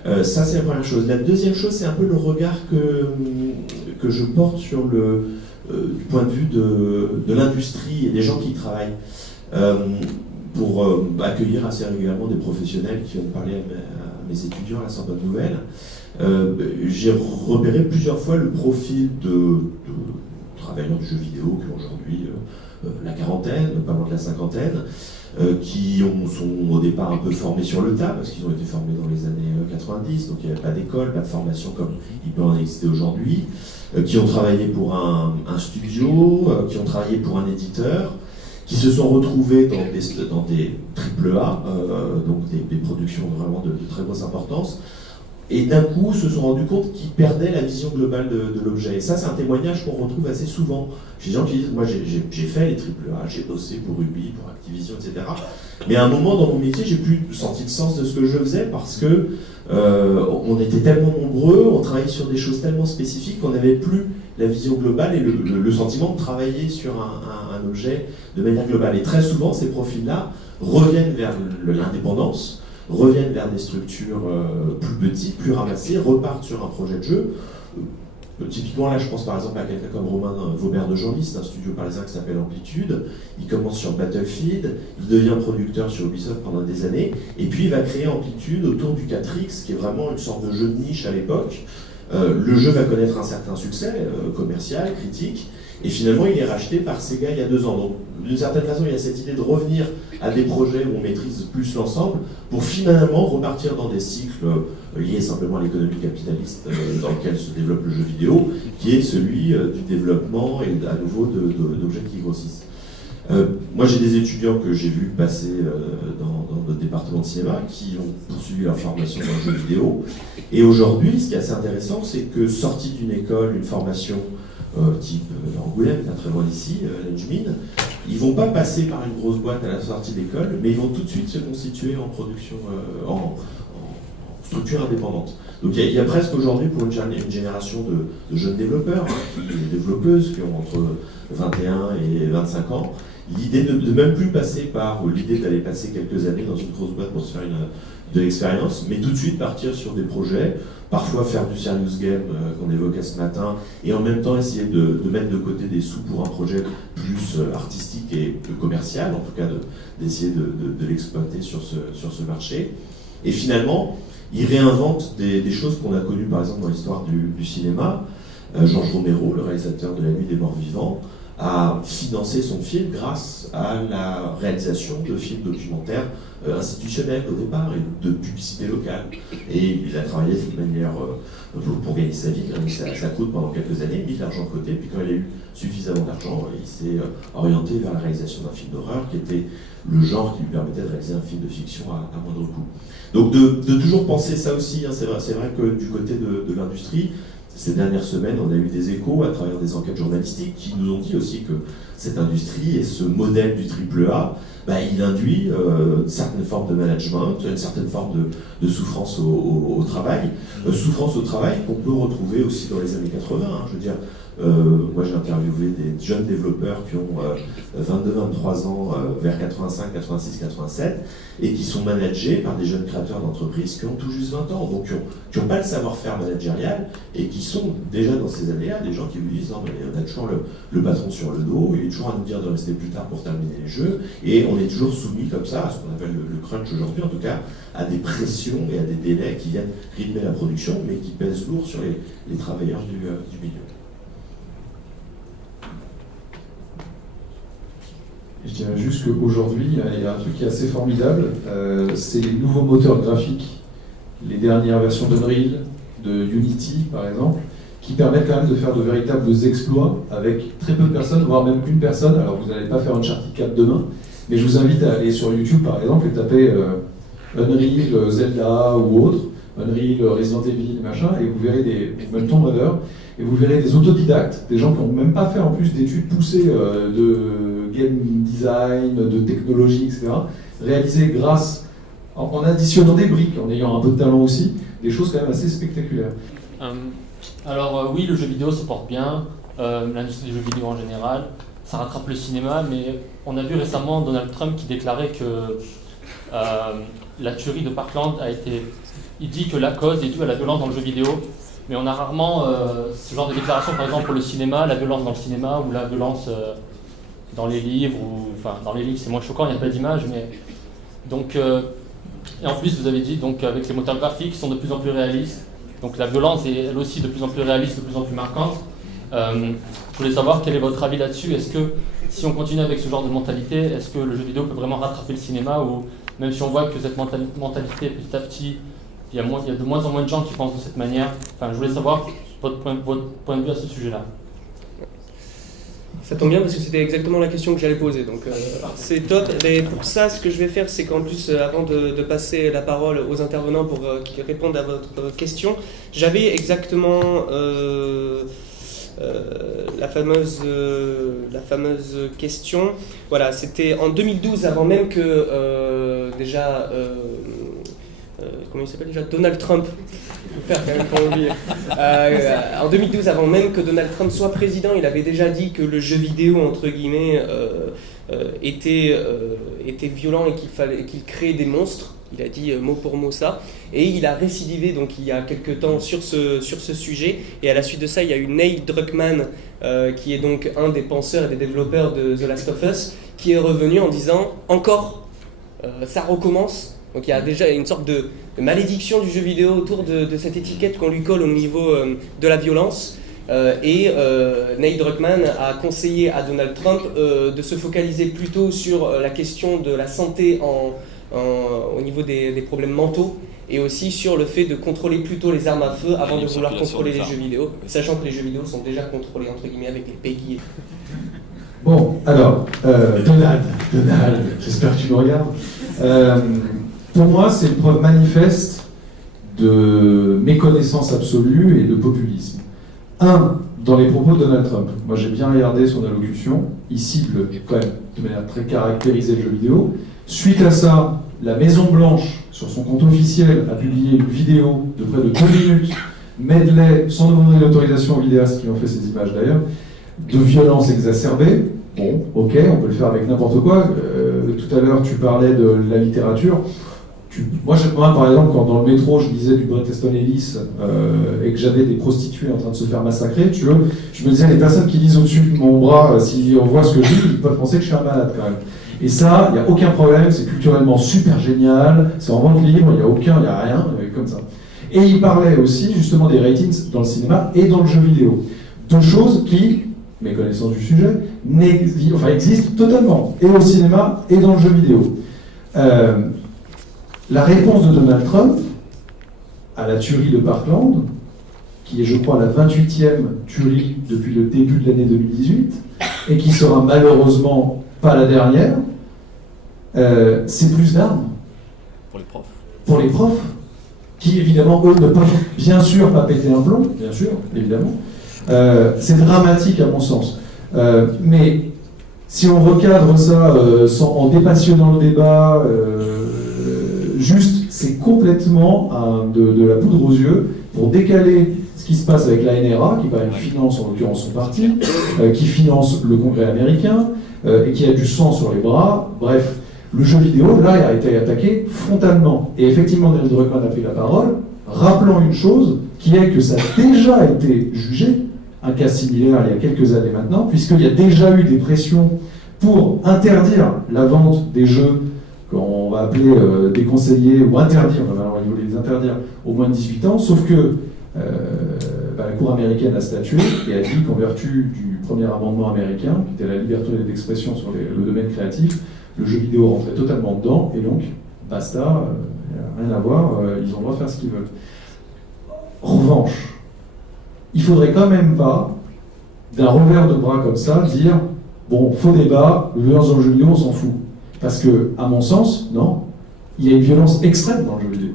Ça, c'est la première chose. La deuxième chose, c'est un peu le regard que je porte sur du point de vue de l'industrie et des gens qui y travaillent, pour accueillir assez régulièrement des professionnels qui viennent parler à mes étudiants, là, sans bonne nouvelle. J'ai repéré plusieurs fois le profil de travailleurs du jeu vidéo qui ont aujourd'hui la quarantaine, pas loin de la cinquantaine, qui sont au départ un peu formés sur le tas, parce qu'ils ont été formés dans les années 90, donc il n'y avait pas d'école, pas de formation comme il peut en exister aujourd'hui, qui ont travaillé pour un studio, qui ont travaillé pour un éditeur, qui se sont retrouvés dans des AAA, donc des productions vraiment de très grosse importance, et d'un coup se sont rendus compte qu'ils perdaient la vision globale de l'objet. Et ça, c'est un témoignage qu'on retrouve assez souvent chez des gens qui disent « Moi, j'ai fait les AAA, j'ai bossé pour Ubi, pour Activision, etc. Mais à un moment dans mon métier, j'ai plus senti le sens de ce que je faisais parce que on était tellement nombreux, on travaillait sur des choses tellement spécifiques qu'on n'avait plus la vision globale et le sentiment de travailler sur un objet de manière globale. Et très souvent, ces profils-là reviennent vers l'indépendance, reviennent vers des structures plus petites, plus ramassées, repartent sur un projet de jeu. Typiquement, là, je pense par exemple à quelqu'un comme Romain Vaubert de Joly, c'est un studio parisien qui s'appelle Amplitude. Il commence sur Battlefield, il devient producteur sur Ubisoft pendant des années, et puis il va créer Amplitude autour du 4X, qui est vraiment une sorte de jeu de niche à l'époque. Le jeu va connaître un certain succès commercial, critique, et finalement il est racheté par Sega il y a 2 ans. Donc d'une certaine façon, il y a cette idée de revenir à des projets où on maîtrise plus l'ensemble pour finalement repartir dans des cycles liés simplement à l'économie capitaliste dans lequel se développe le jeu vidéo, qui est celui du développement et à nouveau d'objets qui grossissent. Moi j'ai des étudiants que j'ai vus passer dans notre département de cinéma qui ont poursuivi leur formation dans le jeu vidéo, et aujourd'hui ce qui est assez intéressant, c'est que sortis d'une école, une formation type Angoulême, pas très loin d'ici, l'Engmin, ils vont pas passer par une grosse boîte à la sortie d'école, mais ils vont tout de suite se constituer en production, en structure indépendante. Donc il y a presque aujourd'hui pour une génération de jeunes développeurs, développeuses qui ont entre 21 et 25 ans, l'idée de même plus passer par l'idée d'aller passer quelques années dans une grosse boîte pour se faire de l'expérience, mais tout de suite partir sur des projets, parfois faire du serious game qu'on évoquait ce matin, et en même temps essayer de mettre de côté des sous pour un projet plus artistique et commercial, en tout cas d'essayer de l'exploiter sur ce marché. Et finalement, ils réinventent des choses qu'on a connues par exemple dans l'histoire du cinéma. Georges Romero, le réalisateur de La Nuit des Morts Vivants, a financé son film grâce à la réalisation de films documentaires institutionnels au départ et de publicité locale. Et il a travaillé de manière pour gagner sa vie, gagner sa croûte pendant quelques années, mis de l'argent de côté, puis quand il a eu suffisamment d'argent, il s'est orienté vers la réalisation d'un film d'horreur qui était le genre qui lui permettait de réaliser un film de fiction à moindre coût. Donc de toujours penser ça aussi, hein, c'est vrai que du côté de l'industrie, ces dernières semaines, on a eu des échos à travers des enquêtes journalistiques qui nous ont dit aussi que cette industrie et ce modèle du AAA, il induit une certaine forme de management, une certaine forme de souffrance au travail. Souffrance au travail qu'on peut retrouver aussi dans les années 80. Hein, je veux dire, moi j'ai interviewé des jeunes développeurs qui ont 22-23 ans vers 85, 86, 87 et qui sont managés par des jeunes créateurs d'entreprises qui ont tout juste 20 ans, donc qui n'ont pas le savoir-faire managérial et qui sont déjà dans ces années-là des gens qui vous disent non mais on a toujours le patron sur le dos, il est toujours à nous dire de rester plus tard pour terminer les jeux et on est toujours soumis comme ça à ce qu'on appelle le crunch aujourd'hui, en tout cas à des pressions et à des délais qui viennent rythmer la production mais qui pèsent lourd sur les travailleurs du milieu. Je dirais juste qu'aujourd'hui, il y a un truc qui est assez formidable, c'est les nouveaux moteurs graphiques, les dernières versions d'Unreal, de Unity par exemple, qui permettent quand même de faire de véritables exploits avec très peu de personnes, voire même une personne. Alors vous n'allez pas faire Uncharted 4 demain, mais je vous invite à aller sur YouTube par exemple et taper Unreal Zelda ou autre, Unreal Resident Evil, machin, et vous verrez même Tomb Raider, et vous verrez des autodidactes, des gens qui n'ont même pas fait en plus d'études poussées de game design, de technologie, etc., réalisées grâce, en additionnant des briques, en ayant un peu de talent aussi, des choses quand même assez spectaculaires. Alors oui, le jeu vidéo se porte bien, l'industrie du jeu vidéo en général, ça rattrape le cinéma, mais on a vu récemment Donald Trump qui déclarait que la tuerie de Parkland il dit que la cause est due à la violence dans le jeu vidéo, mais on a rarement ce genre de déclaration, par exemple pour le cinéma, la violence dans le cinéma ou la violence dans les livres, enfin dans les livres c'est moins choquant, il n'y a pas d'image, mais donc et en plus vous avez dit donc avec les moteurs graphiques qui sont de plus en plus réalistes, donc la violence est elle aussi de plus en plus réaliste, de plus en plus marquante. Je voulais savoir quel est votre avis là-dessus. Est-ce que si on continue avec ce genre de mentalité, est-ce que le jeu vidéo peut vraiment rattraper le cinéma, ou même si on voit que cette mentalité petit à petit, il y a de moins en moins de gens qui pensent de cette manière. Enfin, je voulais savoir votre point de vue à ce sujet-là. Ça tombe bien parce que c'était exactement la question que j'allais poser, donc c'est top. Et pour ça, ce que je vais faire, c'est qu'en plus, avant de passer la parole aux intervenants pour qu'ils répondent à votre question, j'avais exactement la fameuse question. Voilà, c'était en 2012, avant même que comment il s'appelle déjà, Donald Trump. En 2012, avant même que Donald Trump soit président, il avait déjà dit que le jeu vidéo, entre guillemets, était violent et qu'il créait des monstres. Il a dit mot pour mot ça. Et il a récidivé donc il y a quelques temps sur ce sujet. Et à la suite de ça, il y a eu Neil Druckmann, qui est donc un des penseurs et des développeurs de The Last of Us, qui est revenu en disant encore, ça recommence. Donc il y a déjà une sorte de malédiction du jeu vidéo autour de cette étiquette qu'on lui colle au niveau de la violence. Neil Druckmann a conseillé à Donald Trump de se focaliser plutôt sur la question de la santé au niveau des problèmes mentaux, et aussi sur le fait de contrôler plutôt les armes à feu avant de vouloir contrôler les jeux vidéo, sachant que les jeux vidéo sont déjà contrôlés entre guillemets avec les PEGI. Bon, alors, Donald, j'espère que tu me regardes. Pour moi, c'est une preuve manifeste de méconnaissance absolue et de populisme. Dans les propos de Donald Trump, moi j'ai bien regardé son allocution, il cible quand même de manière très caractérisée le jeu vidéo. Suite à ça, la Maison-Blanche, sur son compte officiel, a publié une vidéo de près de 2 minutes, medley, sans demander l'autorisation aux vidéastes qui ont fait ces images d'ailleurs, de violence exacerbée. Bon, ok, on peut le faire avec n'importe quoi. Tout à l'heure, tu parlais de la littérature. Moi, par exemple, quand dans le métro, je lisais du Bret Easton Ellis et que j'avais des prostituées en train de se faire massacrer, je me disais, les personnes qui lisent au-dessus de mon bras, si on voit ce que je lis, ils peuvent penser que je suis un malade quand même. Et ça, il n'y a aucun problème, c'est culturellement super génial, c'est en vente libre, il n'y a rien, comme ça. Et il parlait aussi justement des ratings dans le cinéma et dans le jeu vidéo. Deux choses qui méconnaissance du sujet, existe totalement, et au cinéma et dans le jeu vidéo. La réponse de Donald Trump à la tuerie de Parkland, qui est, je crois, la 28e tuerie depuis le début de l'année 2018, et qui sera malheureusement pas la dernière, c'est plus d'armes. Pour les profs. Pour les profs, qui évidemment, eux, ne peuvent bien sûr pas péter un plomb, bien sûr, évidemment. C'est dramatique à mon sens. Mais si on recadre ça en dépassionnant le débat, juste, c'est complètement de la poudre aux yeux pour décaler ce qui se passe avec la NRA, qui par exemple finance en l'occurrence son parti, qui finance le Congrès américain, et qui a du sang sur les bras. Bref, le jeu vidéo, là, a été attaqué frontalement. Et effectivement, Neil Druckmann a pris la parole, rappelant une chose, qui est que ça a déjà été jugé, un cas similaire il y a quelques années maintenant, puisqu'il y a déjà eu des pressions pour interdire la vente des jeux qu'on va appeler déconseillés ou interdire, alors il voulait les interdire aux moins de 18 ans, sauf que la Cour américaine a statué et a dit qu'en vertu du premier amendement américain, qui était la liberté d'expression sur le domaine créatif, le jeu vidéo rentrait totalement dedans, et donc, basta, rien à voir, ils ont le droit de faire ce qu'ils veulent. En revanche, il faudrait quand même pas, d'un revers de bras comme ça, dire bon, faux débat, le violence dans le jeu vidéo, on s'en fout. Parce que, à mon sens, non, il y a une violence extrême dans le jeu vidéo,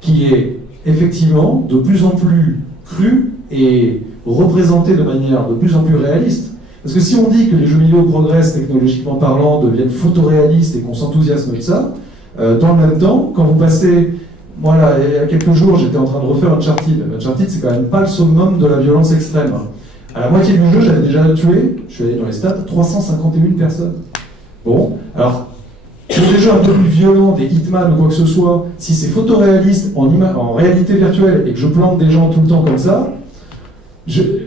qui est effectivement de plus en plus crue et représentée de manière de plus en plus réaliste. Parce que si on dit que les jeux vidéo progressent technologiquement parlant, deviennent photoréalistes et qu'on s'enthousiasme de ça, dans le même temps, quand vous passez... Moi, là, il y a quelques jours, j'étais en train de refaire Uncharted. Uncharted, c'est quand même pas le summum de la violence extrême. À la moitié du jeu, j'avais déjà tué, je suis allé dans les stats, 351 personnes. Bon, alors, pour des jeux un peu plus violents, des Hitman ou quoi que ce soit, si c'est photoréaliste en réalité virtuelle et que je plante des gens tout le temps comme ça,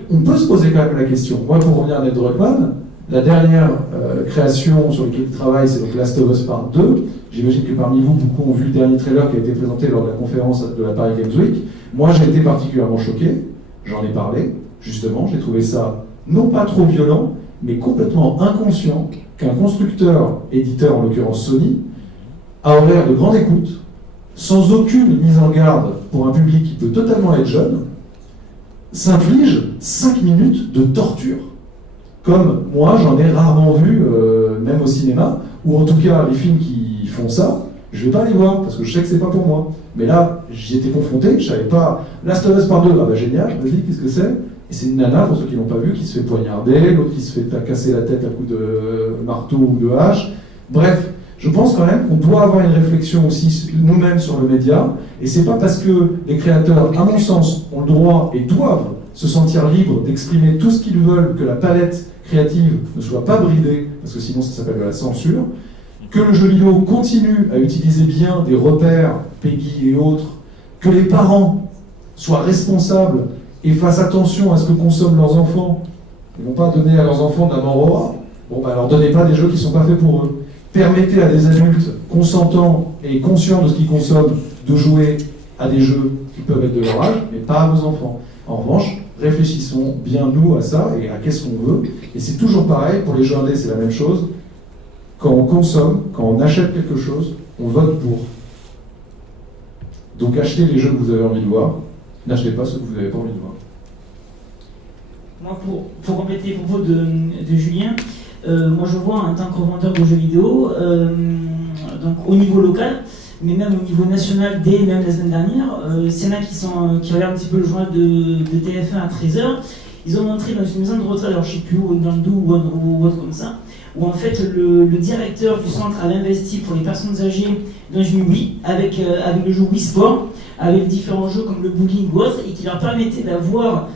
on peut se poser quand même la question. Moi, pour revenir à Neil Druckmann, la dernière création sur laquelle il travaille, c'est donc Last of Us Part 2. J'imagine que parmi vous, beaucoup ont vu le dernier trailer qui a été présenté lors de la conférence de la Paris Games Week. Moi, j'ai été particulièrement choqué. J'en ai parlé, justement. J'ai trouvé ça non pas trop violent, mais complètement inconscient qu'un constructeur, éditeur, en l'occurrence Sony, à horaire de grande écoute, sans aucune mise en garde pour un public qui peut totalement être jeune, s'inflige 5 minutes de torture. Comme moi, j'en ai rarement vu, même au cinéma, ou en tout cas, les films qui font ça, je vais pas les voir, parce que je sais que c'est pas pour moi. Mais là, j'y étais confronté, je savais pas... Last of Us Part 2, ah bah génial, vas-y, qu'est-ce que c'est? Et c'est une nana, pour ceux qui l'ont pas vu, qui se fait poignarder, l'autre qui se fait casser la tête à coups de marteau ou de hache. Bref, je pense quand même qu'on doit avoir une réflexion aussi nous-mêmes sur le média, et c'est pas parce que les créateurs, à mon sens, ont le droit et doivent se sentir libres d'exprimer tout ce qu'ils veulent, que la palette créative ne soit pas bridée, parce que sinon ça s'appelle de la censure, que le jeu vidéo continue à utiliser bien des repères, PEGI et autres, que les parents soient responsables et fassent attention à ce que consomment leurs enfants. Ils ne vont pas donner à leurs enfants de la mort. Bon, bah alors donnez pas des jeux qui ne sont pas faits pour eux. Permettez à des adultes consentants et conscients de ce qu'ils consomment de jouer à des jeux qui peuvent être de leur âge, mais pas à vos enfants. En revanche, réfléchissons bien nous à ça et à qu'est-ce qu'on veut. Et c'est toujours pareil, pour les jeux indés, c'est la même chose. Quand on consomme, quand on achète quelque chose, on vote pour. Donc achetez les jeux que vous avez envie de voir, n'achetez pas ceux que vous n'avez pas envie de voir. Moi, pour compléter les propos de Julien, moi je vois en tant que revendeur de jeux vidéo, donc au niveau local, mais même au niveau national, même la semaine dernière, s'il y en a qui regardent un petit peu le journal de TF1 à 13h, ils ont montré dans une maison de retraite, alors je ne sais plus où, dans le Doubs ou autre comme ça, où en fait le directeur du centre avait investi pour les personnes âgées dans une Wii, avec le jeu Wii Sport, avec différents jeux comme le bowling ou autre, et qui leur permettait d'avoir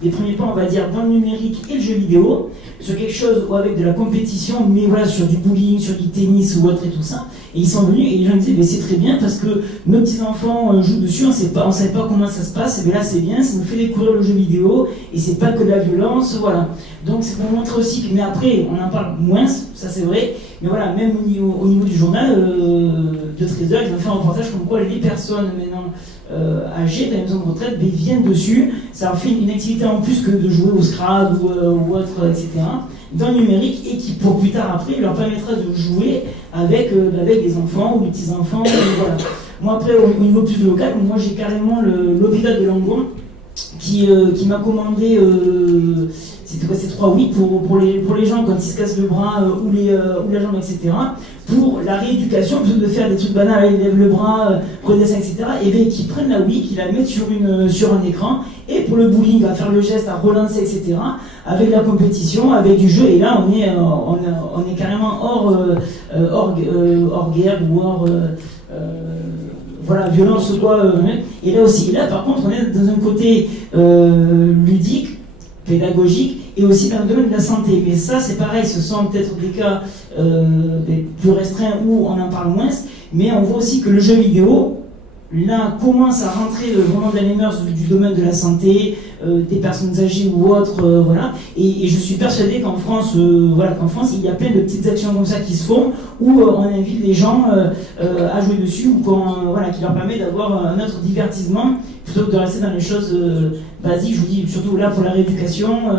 des premiers pas, on va dire, dans le numérique et le jeu vidéo, sur quelque chose ou avec de la compétition, mais voilà, sur du bowling, sur du tennis ou autre et tout ça. Et ils sont venus et les gens disaient, mais c'est très bien parce que nos petits-enfants jouent dessus, on ne sait pas comment ça se passe, mais là c'est bien, ça nous fait découvrir le jeu vidéo et c'est pas que de la violence, voilà. Donc c'est pour montrer aussi que, mais après, on en parle moins, ça c'est vrai, mais voilà, même au niveau du journal de 13h, ils ont fait un reportage comme quoi les personnes maintenant âgés dans les maisons de retraite viennent dessus. Ça fait une activité en plus que de jouer au Scrabble ou autre, etc. dans le numérique et qui, pour plus tard après, leur permettra de jouer avec les enfants ou les petits-enfants. Voilà. Moi, après, au niveau plus local, moi j'ai carrément l'hôpital de Langon qui m'a commandé, c'était quoi, c'est 3 weeks pour les gens quand ils se cassent le bras ou la jambe, etc. Pour la rééducation, plutôt que de faire des trucs banals, ils lèvent le bras, redescendent, etc. Et bien qui prennent la Wii, qui la mettent sur un écran, et pour le bowling, à faire le geste, à relancer, etc. Avec la compétition, avec du jeu, et là on est carrément hors guerre ou hors voilà, violence quoi. Et là aussi, et là par contre on est dans un côté ludique, pédagogique, et aussi dans le domaine de la santé. Mais ça, c'est pareil, ce sont peut-être des cas plus restreints où on en parle moins, mais on voit aussi que le jeu vidéo, là, commence à rentrer vraiment dans les mœurs du domaine de la santé, des personnes âgées ou autres, voilà. Et je suis persuadé qu'en France, il y a plein de petites actions comme ça qui se font, où on invite les gens à jouer dessus, ou qui leur permet d'avoir un autre divertissement, plutôt que de rester dans les choses basiques. Je vous dis, surtout là pour la rééducation,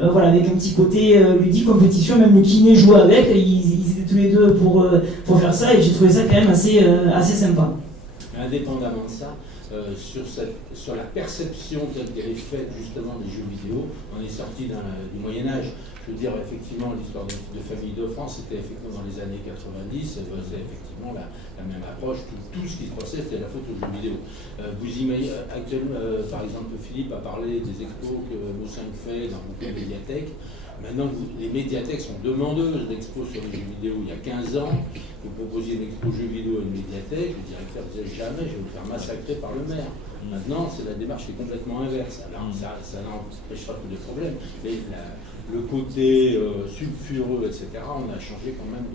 avec un petit côté ludique, compétition, même le kiné jouait avec, ils étaient tous les deux pour faire ça, et j'ai trouvé ça quand même assez sympa. Indépendamment de ça, sur la perception telle qu'elle est faite justement des jeux vidéo, on est sorti du Moyen-Âge. Je veux dire, effectivement, l'histoire de famille de France, c'était effectivement dans les années 90, c'est effectivement la même approche. Tout ce qui se passait, c'était la faute aux jeux vidéo. Vous imaginez, actuellement, par exemple, Philippe a parlé des expos que Moussin fait dans beaucoup de médiathèques. Maintenant, les médiathèques sont demandeuses d'expos sur les jeux vidéo. Il y a 15 ans, vous proposiez une expo jeux vidéo à une médiathèque, le directeur disait jamais, je vais vous faire massacrer par le maire. Maintenant, c'est la démarche qui est complètement inverse. Alors, ça n'empêchera plus de problèmes, mais le côté sulfureux, etc., on a changé quand même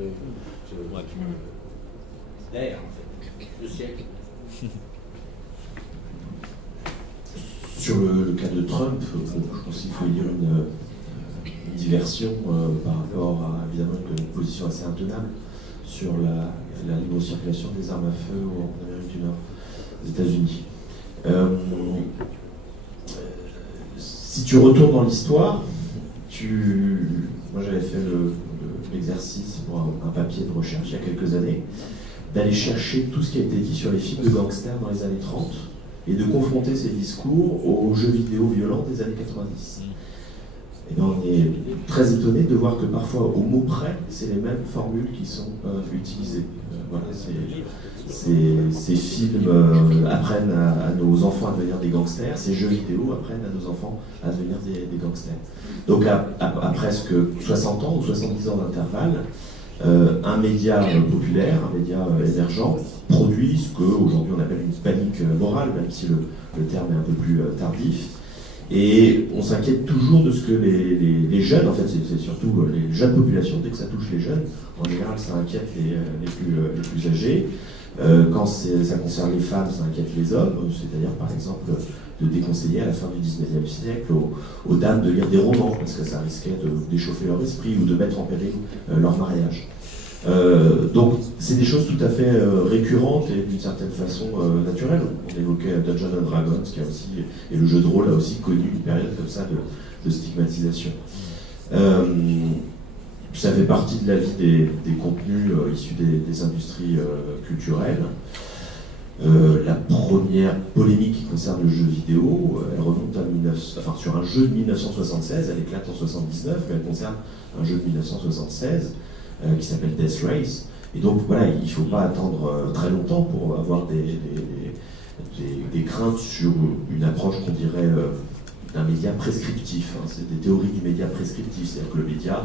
d'air, en fait, de siècle. Sur le cas de Trump, je pense qu'il faut y dire une diversion par rapport à évidemment une position assez intenable sur la libre circulation des armes à feu en Amérique du Nord, aux États-Unis. Si tu retournes dans l'histoire, moi j'avais fait l'exercice pour un papier de recherche il y a quelques années, d'aller chercher tout ce qui a été dit sur les films de gangsters dans les années 30 et de confronter ces discours aux jeux vidéo violents des années 90. Et bien on est très étonné de voir que parfois, au mot près, c'est les mêmes formules qui sont utilisées. Ces films apprennent à nos enfants à devenir des gangsters, ces jeux vidéo apprennent à nos enfants à devenir des gangsters. Donc à presque 60 ans ou 70 ans d'intervalle, un média populaire, un média émergent, produit ce qu'aujourd'hui on appelle une panique morale, même si le terme est un peu plus tardif. Et on s'inquiète toujours de ce que les jeunes, en fait c'est surtout les jeunes populations, dès que ça touche les jeunes, en général ça inquiète les plus âgés. Quand ça concerne les femmes, ça inquiète les hommes, c'est-à-dire par exemple de déconseiller à la fin du 19e siècle aux dames de lire des romans, parce que ça risquait d'échauffer leur esprit ou de mettre en péril leur mariage. Donc c'est des choses tout à fait récurrentes et d'une certaine façon naturelles. On évoquait Dungeons & Dragons, qui a aussi, et le jeu de rôle a aussi connu une période comme ça de stigmatisation. Ça fait partie de la vie des contenus issus des industries culturelles. La première polémique qui concerne le jeu vidéo, elle remonte sur un jeu de 1976, elle éclate en 1979, mais elle concerne un jeu de 1976 qui s'appelle Death Race. Et donc voilà, il ne faut pas attendre très longtemps pour avoir des craintes sur une approche qu'on dirait d'un média prescriptif. C'est des théories du média prescriptif, c'est-à-dire que le média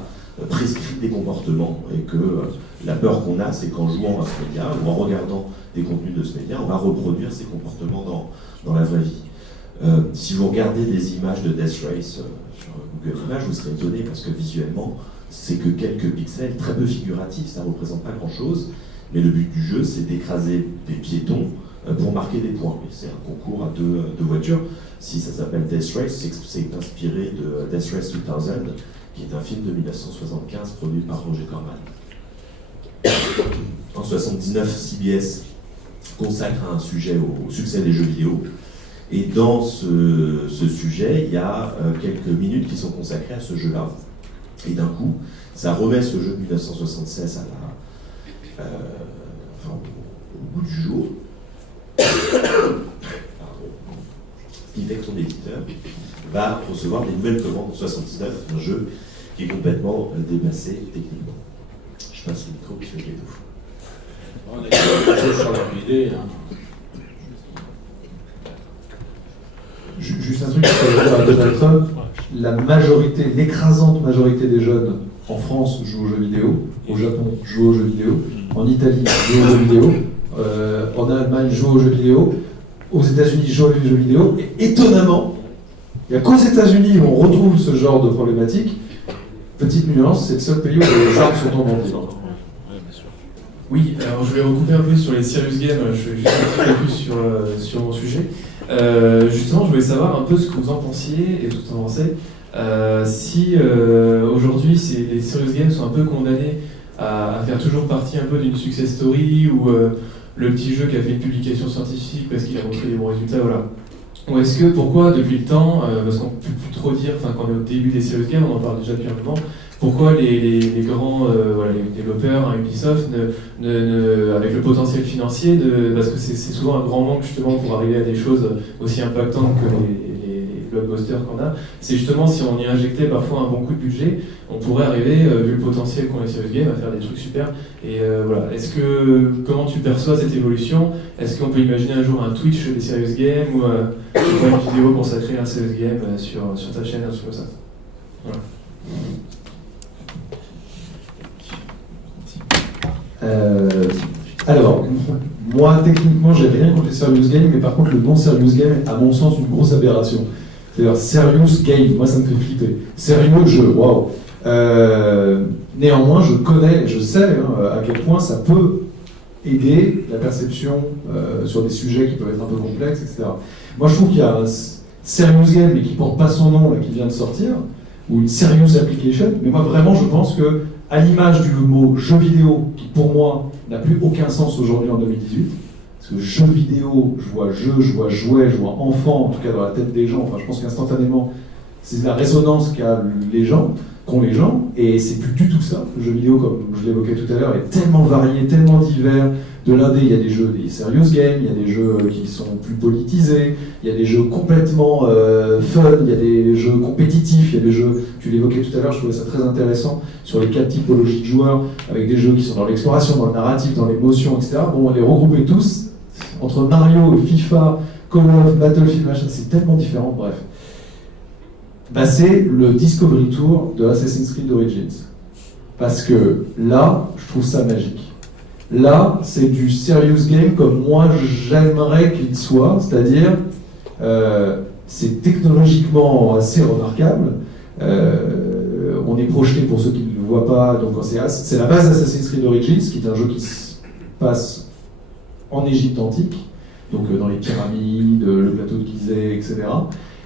prescrit des comportements et que la peur qu'on a, c'est qu'en jouant à ce média ou en regardant des contenus de ce média, on va reproduire ces comportements dans la vraie vie. Si vous regardez des images de Death Race sur Google Images, vous serez étonné parce que visuellement, c'est que quelques pixels très peu figuratifs, ça ne représente pas grand-chose, mais le but du jeu, c'est d'écraser des piétons pour marquer des points. Et c'est un concours à deux voitures. Si ça s'appelle Death Race, c'est inspiré de Death Race 2000, qui est un film de 1975 produit par Roger Corman. En 1979, CBS consacre un sujet au succès des jeux vidéo. Et dans ce sujet, il y a quelques minutes qui sont consacrées à ce jeu-là. Et d'un coup, ça remet ce jeu de 1976 au bout du jour. Ce qui fait que son éditeur va recevoir des nouvelles commandes en 79, un jeu qui est complètement dépassé techniquement. Je passe le micro, monsieur Guédou. On est sur leur idée. Juste un truc sur Donald Trump, la majorité, l'écrasante majorité des jeunes en France jouent aux jeux vidéo, au Japon jouent aux jeux vidéo, en Italie jouent aux jeux vidéo, en Allemagne jouent aux jeux vidéo, aux États-Unis jouent aux jeux vidéo, et étonnamment, il n'y a qu'aux États-Unis où on retrouve ce genre de problématique. Petite nuance, c'est le seul pays où les armes sont en vente libre. Oui, alors je vais recouper un peu sur les serious games, je vais juste un peu plus sur mon sujet. Justement, je voulais savoir un peu ce que vous en pensiez et tout en pensez. Si aujourd'hui les serious games sont un peu condamnés à faire toujours partie un peu d'une success story ou le petit jeu qui a fait une publication scientifique parce qu'il a montré des bons résultats, voilà. Ou est-ce que, pourquoi depuis le temps, parce qu'on ne peut plus trop dire, enfin quand on est au début des serious games, on en parle déjà depuis un moment, pourquoi les grands les développeurs, hein, Ubisoft, avec le potentiel financier, parce que c'est souvent un grand manque justement pour arriver à des choses aussi impactantes que les blockbusters qu'on a, c'est justement si on y injectait parfois un bon coup de budget, on pourrait arriver, vu le potentiel qu'ont les serious games, à faire des trucs super. Et voilà, comment tu perçois cette évolution? Est-ce qu'on peut imaginer un jour un Twitch des serious games ou une vidéo consacrée à un serious game sur ta chaîne, un truc comme ça? Voilà. Alors, moi techniquement j'ai rien contre les serious games, mais par contre le non serious game est à mon sens une grosse aberration. C'est-à-dire serious game, moi ça me fait flipper. Sérieux jeu, waouh. Néanmoins je sais à quel point ça peut aider la perception sur des sujets qui peuvent être un peu complexes, etc. Moi je trouve qu'il y a un serious game mais qui porte pas son nom là, qui vient de sortir, ou une serious application, mais moi vraiment je pense que à l'image du mot jeu vidéo, qui pour moi n'a plus aucun sens aujourd'hui en 2018, parce que jeu vidéo, je vois jeu, je vois jouet, je vois enfant, en tout cas dans la tête des gens, enfin je pense qu'instantanément, c'est la résonance qu'ont les gens, et c'est plus du tout ça. Le jeu vidéo, comme je l'évoquais tout à l'heure, est tellement varié, tellement divers. De l'un il y a des jeux, des serious games, il y a des jeux qui sont plus politisés, il y a des jeux complètement fun, il y a des jeux compétitifs, il y a des jeux, tu l'évoquais tout à l'heure, je trouvais ça très intéressant, sur les 4 typologies de joueurs, avec des jeux qui sont dans l'exploration, dans le narratif, dans l'émotion, etc. Bon, on les regroupait tous, entre Mario, FIFA, Call of, Battlefield, machin, c'est tellement différent, bref. Bah, c'est le Discovery Tour de Assassin's Creed Origins. Parce que là, je trouve ça magique. Là, c'est du serious game comme moi j'aimerais qu'il soit, c'est-à-dire c'est technologiquement assez remarquable. On est projeté, pour ceux qui ne le voient pas, donc c'est la base d'Assassin's Creed Origins, qui est un jeu qui se passe en Égypte antique, donc dans les pyramides, le plateau de Gizeh, etc.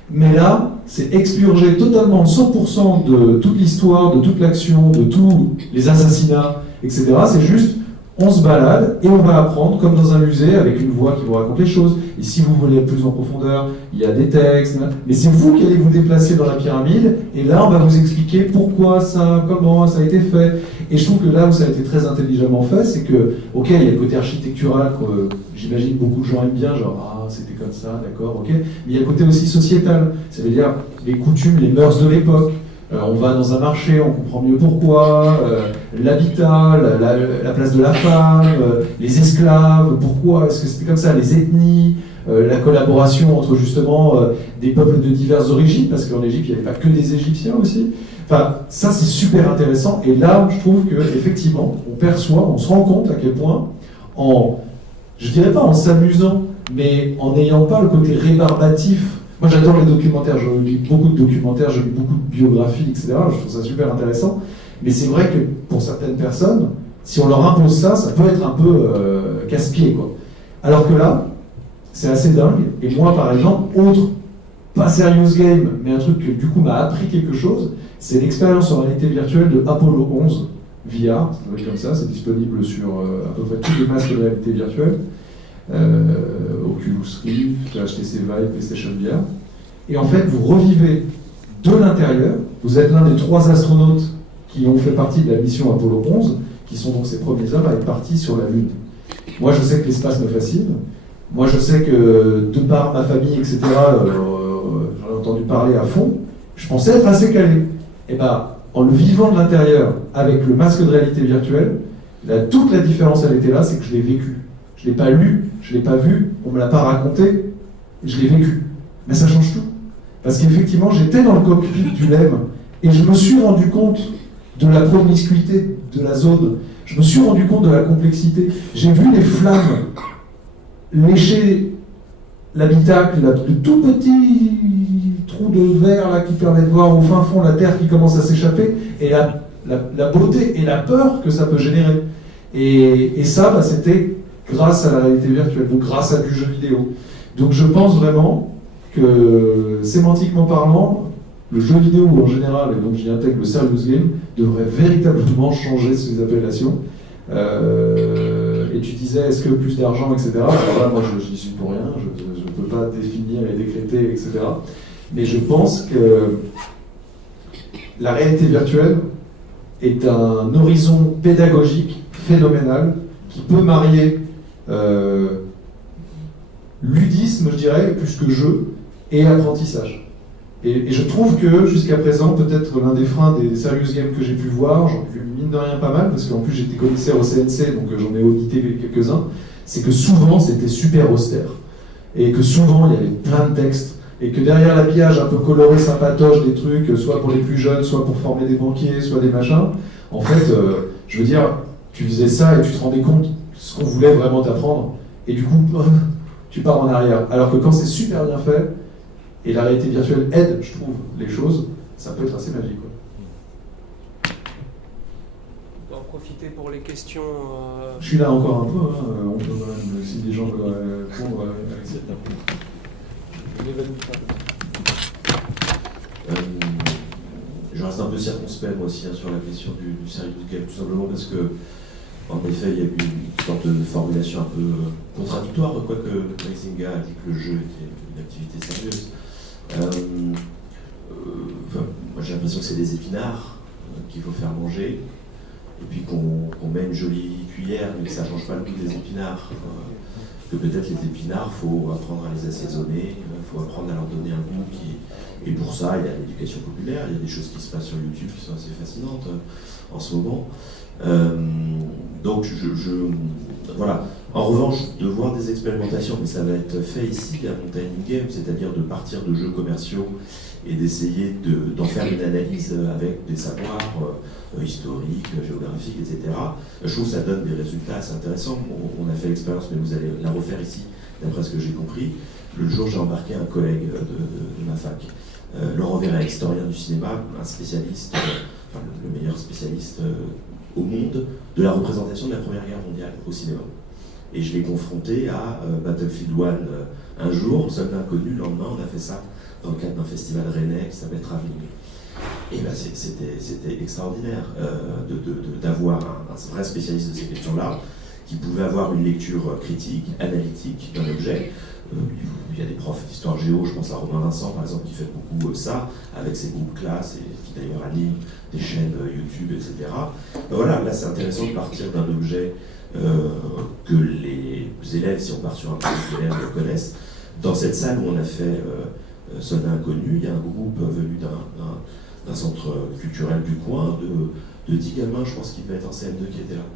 Mais là, c'est expurgé totalement 100% de toute l'histoire, de toute l'action, de tous les assassinats, etc. C'est juste, on se balade et on va apprendre comme dans un musée avec une voix qui vous raconte les choses. Et si vous voulez plus en profondeur, il y a des textes. Mais c'est vous qui allez vous déplacer dans la pyramide et là on va vous expliquer pourquoi ça, comment ça a été fait. Et je trouve que là où ça a été très intelligemment fait, c'est que, ok, il y a le côté architectural que j'imagine beaucoup de gens aiment bien, genre ah c'était comme ça, d'accord, ok. Mais il y a le côté aussi sociétal, ça veut dire les coutumes, les mœurs de l'époque. On va dans un marché, on comprend mieux pourquoi, l'habitat, la place de la femme, les esclaves, pourquoi est-ce que c'était comme ça, les ethnies, la collaboration entre justement des peuples de diverses origines, parce qu'en Égypte il n'y avait pas que des Égyptiens aussi. Enfin, ça c'est super intéressant, et là je trouve qu'effectivement on perçoit, on se rend compte à quel point, je dirais pas en s'amusant, mais en n'ayant pas le côté rébarbatif. Moi j'adore les documentaires, je lis beaucoup de documentaires, je lis beaucoup de biographies, etc. Je trouve ça super intéressant. Mais c'est vrai que pour certaines personnes, si on leur impose ça, ça peut être un peu casse-pied, quoi. Alors que là, c'est assez dingue. Et moi par exemple, pas serious game, mais un truc qui du coup m'a appris quelque chose, c'est l'expérience en réalité virtuelle de Apollo 11 VR, ça doit être comme ça, c'est disponible sur à peu près tous les masques de réalité virtuelle. Oculus Rift, HTC Vive, PlayStation VR. Et en fait, vous revivez de l'intérieur. Vous êtes l'un des 3 astronautes qui ont fait partie de la mission Apollo 11, qui sont donc ces premiers hommes à être partis sur la Lune. Moi, je sais que l'espace me fascine. Moi, je sais que, de par ma famille, etc., j'en ai entendu parler à fond. Je pensais être assez calé. Et ben, en le vivant de l'intérieur, avec le masque de réalité virtuelle, toute la différence, elle était là, c'est que je l'ai vécu. Je ne l'ai pas lu, je ne l'ai pas vu, on ne me l'a pas raconté, je l'ai vécu. Mais ça change tout. Parce qu'effectivement, j'étais dans le cockpit du LEM, et je me suis rendu compte de la promiscuité de la zone. Je me suis rendu compte de la complexité. J'ai vu les flammes lécher l'habitacle, le tout petit trou de verre là, qui permet de voir au fin fond la terre qui commence à s'échapper, et la beauté et la peur que ça peut générer. Et ça, bah, c'était grâce à la réalité virtuelle, donc grâce à du jeu vidéo. Donc je pense vraiment que, sémantiquement parlant, le jeu vidéo en général, et donc j'y intègre le serious game, devrait véritablement changer ses appellations. Et tu disais, est-ce que plus d'argent, etc. Alors là, moi, je n'y suis pour rien, je ne peux pas définir et décréter, etc. Mais je pense que la réalité virtuelle est un horizon pédagogique phénoménal qui peut marier ludisme, je dirais, plus que jeu, et apprentissage. Et je trouve que jusqu'à présent, peut-être l'un des freins des serious games que j'ai pu voir, j'en ai vu mine de rien pas mal, parce qu'en plus j'étais commissaire au CNC, donc j'en ai audité quelques-uns, c'est que souvent c'était super austère. Et que souvent il y avait plein de textes, et que derrière l'habillage un peu coloré, sympatoche, des trucs, soit pour les plus jeunes, soit pour former des banquiers, soit des machins, en fait, je veux dire, tu faisais ça et tu te rendais compte de ce qu'on voulait vraiment t'apprendre, et du coup, tu pars en arrière. Alors que quand c'est super bien fait, et la réalité virtuelle aide, je trouve, les choses, ça peut être assez magique. Quoi. On va en profiter pour les questions. Je suis là encore un peu, hein. On peut, si des gens veulent répondre, je reste un peu circonspect moi aussi hein, sur la question du serious game, tout simplement parce que, en effet, il y a eu une sorte de formulation un peu contradictoire, quoique Huizinga a dit que le jeu était une activité sérieuse. Moi j'ai l'impression que c'est des épinards qu'il faut faire manger, et puis qu'on met une jolie cuillère, mais que ça ne change pas le goût des épinards. Que peut-être les épinards, il faut apprendre à les assaisonner, il faut apprendre à leur donner un goût qui... Et pour ça, il y a l'éducation populaire, il y a des choses qui se passent sur YouTube qui sont assez fascinantes en ce moment. Donc, voilà. En revanche, de voir des expérimentations, mais ça va être fait ici à Mountain Game, c'est-à-dire de partir de jeux commerciaux et d'essayer d'en faire une analyse avec des savoirs historiques, géographiques, etc. Je trouve que ça donne des résultats assez intéressants. On a fait l'expérience, mais vous allez la refaire ici, d'après ce que j'ai compris. Le jour, j'ai embarqué un collègue de ma fac, Laurent Verret, historien du cinéma, un spécialiste, le meilleur spécialiste au monde de la représentation de la Première Guerre mondiale au cinéma. Et je l'ai confronté à Battlefield 1 un jour, Soldat Inconnu, le lendemain, on a fait ça dans le cadre d'un festival rennais qui s'appelle Travelling. Et ben c'était extraordinaire d'avoir un vrai spécialiste de ces questions-là, qui pouvait avoir une lecture critique, analytique d'un objet. Il y a des profs d'histoire géo, je pense à Romain Vincent par exemple, qui fait beaucoup ça, avec ses groupes classes, et qui d'ailleurs anime des chaînes YouTube, etc. Voilà, là c'est intéressant de partir d'un objet que les élèves, si on part sur un peu d'élèves, le connaissent. Dans cette salle où on a fait Soldat Inconnu, il y a un groupe venu d'un centre culturel du coin, de 10 gamins, je pense qu'ils devaient être en CM2 qui étaient là.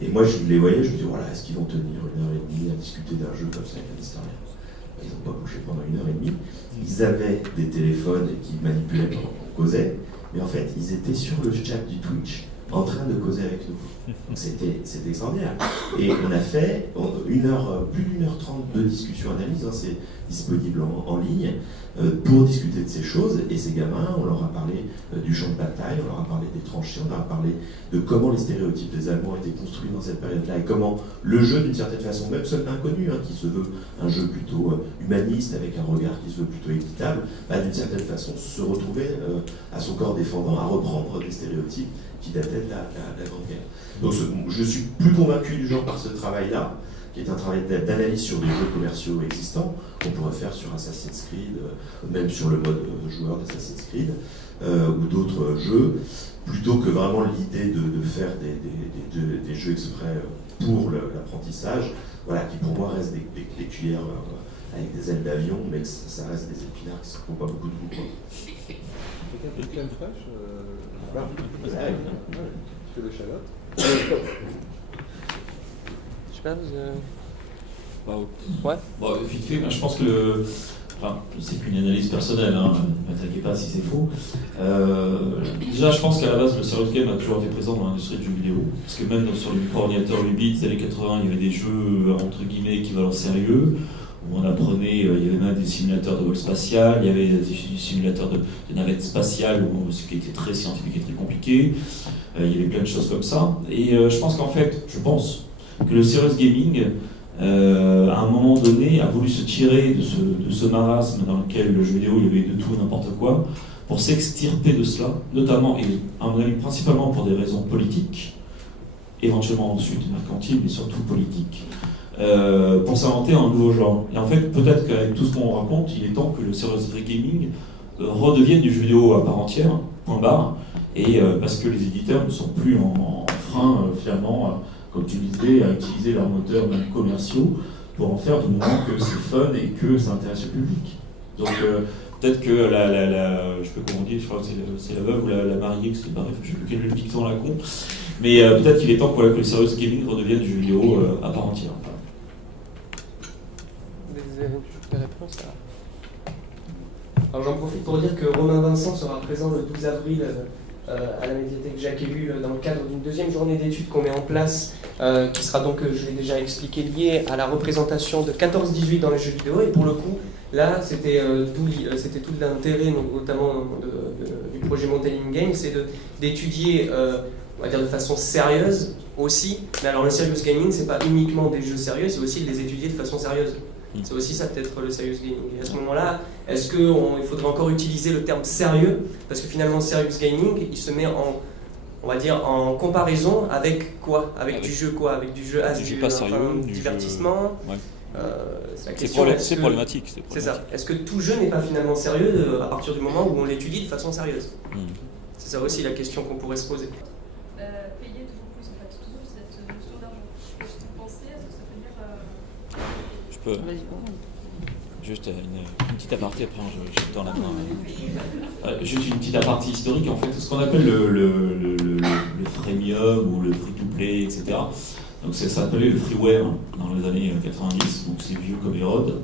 Et moi je les voyais, je me dis voilà, est-ce qu'ils vont tenir 1h30 à discuter d'un jeu comme ça avec un historien? Ils n'ont pas bougé pendant 1h30. Ils avaient des téléphones qui manipulaient pendant qu'on causait, mais en fait ils étaient sur le chat du Twitch en train de causer avec nous. C'était extraordinaire. Et on a fait plus d'1h30 de discussion analyse, hein, c'est disponible en ligne, pour discuter de ces choses. Et ces gamins, on leur a parlé du champ de bataille, on leur a parlé des tranchées, on leur a parlé de comment les stéréotypes des Allemands étaient construits dans cette période-là, et comment le jeu, d'une certaine façon, même Soldat Inconnu, hein, qui se veut un jeu plutôt humaniste, avec un regard qui se veut plutôt équitable, d'une certaine façon se retrouvait à son corps défendant, à reprendre des stéréotypes qui dataient de la Grande Guerre. Donc je suis plus convaincu du genre par ce travail-là qui est un travail d'analyse sur des jeux commerciaux existants, qu'on pourrait faire sur Assassin's Creed, même sur le mode joueur d'Assassin's Creed, ou d'autres jeux, plutôt que vraiment l'idée de faire des jeux exprès pour l'apprentissage, voilà, qui pour moi restent des cuillères avec des ailes d'avion, mais que ça reste des épinards qui ne font pas beaucoup de goût. Peut-être une crème fraîche tu fais l'échalote. Je sais pas, Ouais. Bon, vite fait, je pense que c'est qu'une analyse personnelle, hein, ne m'attaquez pas si c'est faux. Déjà, je pense qu'à la base, le serious game a toujours été présent dans l'industrie du jeu vidéo. Parce que même sur les micro-ordinateurs 8 bits des années 80, il y avait des jeux entre guillemets équivalents sérieux, où on apprenait, il y avait même des simulateurs de vol spatial, il y avait des simulateurs de navettes spatiales, ce qui était très scientifique et très compliqué. Il y avait plein de choses comme ça. Et je pense que le serious gaming, à un moment donné, a voulu se tirer de ce marasme dans lequel le jeu vidéo, il y avait de tout et n'importe quoi, pour s'extirper de cela, notamment, et à mon avis, principalement pour des raisons politiques, éventuellement ensuite mercantiles, mais surtout politiques, pour s'inventer un nouveau genre. Et en fait, peut-être qu'avec tout ce qu'on raconte, il est temps que le serious gaming redevienne du jeu vidéo à part entière, point barre, et parce que les éditeurs ne sont plus en frein, finalement, comme tu disais, à utiliser leurs moteurs même commerciaux pour en faire du moment que c'est fun et que ça intéresse le public. Donc peut-être que je sais pas comment on dit, je crois que c'est la veuve ou la mariée, je sais plus quel est le dicton à la con, mais peut-être qu'il est temps que le serious gaming redevienne du jeu vidéo à part entière. Des réponses Alors j'en profite pour dire que Romain Vincent sera présent le 12 avril à la médiathèque Jacques Ellul dans le cadre d'une deuxième journée d'études qu'on met en place, qui sera donc, je l'ai déjà expliqué, liée à la représentation de 14-18 dans les jeux vidéo. Et pour le coup, là, c'était tout l'intérêt, notamment du projet Mountain Game, c'est d'étudier, on va dire de façon sérieuse aussi. Mais alors le serious gaming, c'est pas uniquement des jeux sérieux, c'est aussi de les étudier de façon sérieuse. C'est aussi ça peut-être le serious gaming. Et à ce moment-là, est-ce qu'il faudrait encore utiliser le terme sérieux? Parce que finalement, serious gaming, il se met on va dire, en comparaison avec quoi? Avec du jeu quoi? Avec du jeu pas sérieux, du divertissement. Ouais. C'est la question. C'est problématique. C'est ça. Est-ce que tout jeu n'est pas finalement sérieux à partir du moment où on l'étudie de façon sérieuse? C'est ça aussi la question qu'on pourrait se poser. Payer toujours plus, en fait, toujours cette notion d'argent. Qu'est-ce que vous pensez? Est-ce que ça veut dire... Je peux. Juste une petite aparté, après je tends la main. Juste une petite aparté historique, en fait, ce qu'on appelle le freemium ou le free-to-play, etc. Donc ça s'appelait le freeware dans les années 90, donc c'est vieux comme Hérode.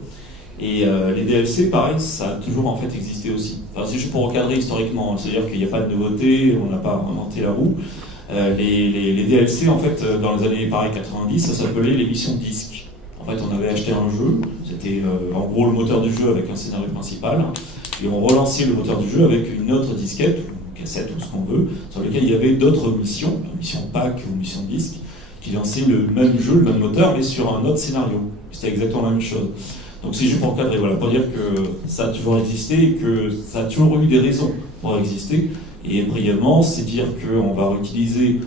Et les DLC, pareil, ça a toujours en fait existé aussi. Enfin, c'est juste pour recadrer historiquement, c'est-à-dire qu'il n'y a pas de nouveauté, on n'a pas inventé la roue. Les DLC, en fait, dans les années pareil 90, ça s'appelait les missions disques. En fait, on avait acheté un jeu, c'était en gros le moteur du jeu avec un scénario principal, et on relançait le moteur du jeu avec une autre disquette, ou cassette, ou ce qu'on veut, sur lequel il y avait d'autres missions, missions pack ou missions disque, qui lançaient le même jeu, le même moteur, mais sur un autre scénario. C'était exactement la même chose. Donc c'est juste pour cadrer, voilà, pour dire que ça a toujours existé et que ça a toujours eu des raisons pour exister. Et brièvement, c'est dire qu'on va réutiliser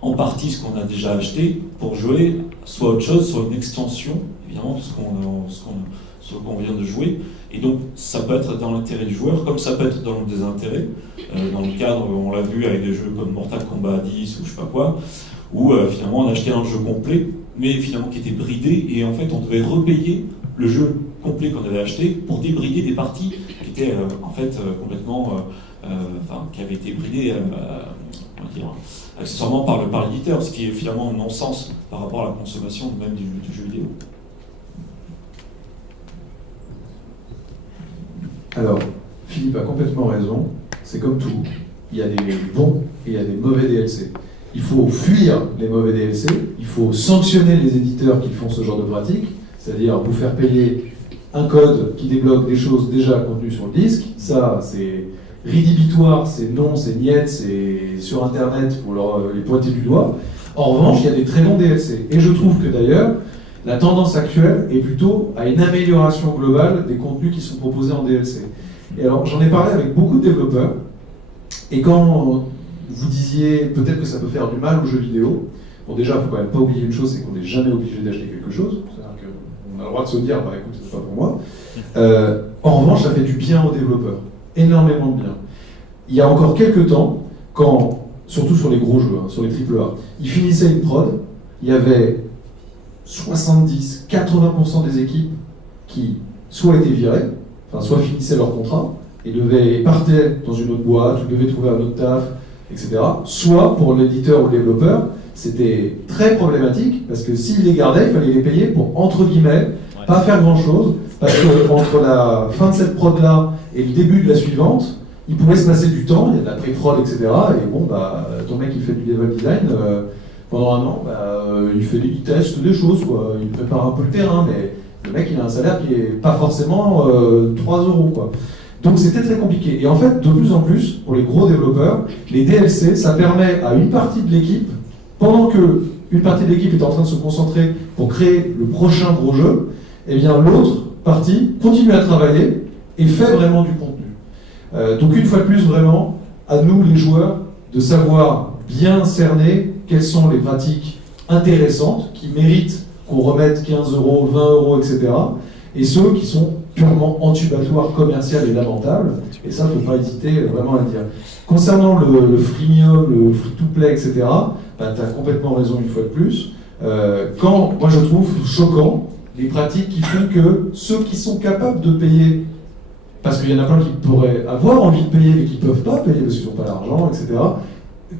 en partie ce qu'on a déjà acheté pour jouer soit autre chose, soit une extension, évidemment, de ce qu'on vient de jouer. Et donc, ça peut être dans l'intérêt du joueur, comme ça peut être dans le désintérêt. Dans le cadre, on l'a vu avec des jeux comme Mortal Kombat 10 ou je sais pas quoi, où finalement on achetait un jeu complet, mais finalement qui était bridé, et en fait on devait repayer le jeu complet qu'on avait acheté pour débrider des parties qui étaient en fait complètement, qui avaient été bridées, on va dire, accessoirement par l'éditeur, ce qui est finalement un non-sens par rapport à la consommation même du jeu vidéo. Alors, Philippe a complètement raison, c'est comme tout, il y a des bons et il y a des mauvais DLC. Il faut fuir les mauvais DLC, il faut sanctionner les éditeurs qui font ce genre de pratique, c'est-à-dire vous faire payer un code qui débloque des choses déjà contenues sur le disque. Ça, c'est rédhibitoire, c'est non, c'est niet, c'est sur Internet, il faut les pointer du doigt. En revanche, il y a des très bons DLC. Et je trouve que d'ailleurs, la tendance actuelle est plutôt à une amélioration globale des contenus qui sont proposés en DLC. Et alors, j'en ai parlé avec beaucoup de développeurs, et quand vous disiez peut-être que ça peut faire du mal aux jeux vidéo, Bon, déjà, il ne faut quand même pas oublier une chose, c'est qu'on n'est jamais obligé d'acheter quelque chose. C'est-à-dire qu'on a le droit de se dire, bah écoute, c'est pas pour moi. En revanche, ça fait du bien aux développeurs, énormément de bien. Il y a encore quelques temps, quand, surtout sur les gros jeux, hein, sur les AAA, ils finissaient une prod, il y avait 70-80% des équipes qui soit étaient virées, enfin soit finissaient leur contrat et partaient dans une autre boîte, ou devaient trouver un autre taf, etc. Soit pour l'éditeur ou le développeur, c'était très problématique parce que s'ils les gardaient, il fallait les payer pour, entre guillemets, pas faire grand chose, parce qu'entre la fin de cette prod-là et le début de la suivante, il pouvait se passer du temps, il y a de la pré-prod, etc. Et bon, bah, ton mec il fait du level design, pendant un an, il teste des choses, quoi. Il prépare un peu le terrain, mais le mec il a un salaire qui n'est pas forcément 3 €, quoi. Donc c'était très compliqué. Et en fait, de plus en plus, pour les gros développeurs, les DLC, ça permet à une partie de l'équipe, pendant que une partie de l'équipe est en train de se concentrer pour créer le prochain gros jeu, eh bien l'autre partie continue à travailler et fait vraiment du contenu. Donc une fois de plus, vraiment, à nous les joueurs, de savoir bien cerner quelles sont les pratiques intéressantes qui méritent qu'on remette 15 €, 20 €, etc. et ceux qui sont purement entubatoires, commerciales et lamentables. Et ça, il ne faut pas hésiter vraiment à le dire. Concernant le freemium, le free-to-play, etc., tu as complètement raison une fois de plus. Moi je trouve choquant les pratiques qui font que ceux qui sont capables de payer, parce qu'il y en a plein qui pourraient avoir envie de payer mais qui ne peuvent pas payer parce qu'ils n'ont pas l'argent, etc.,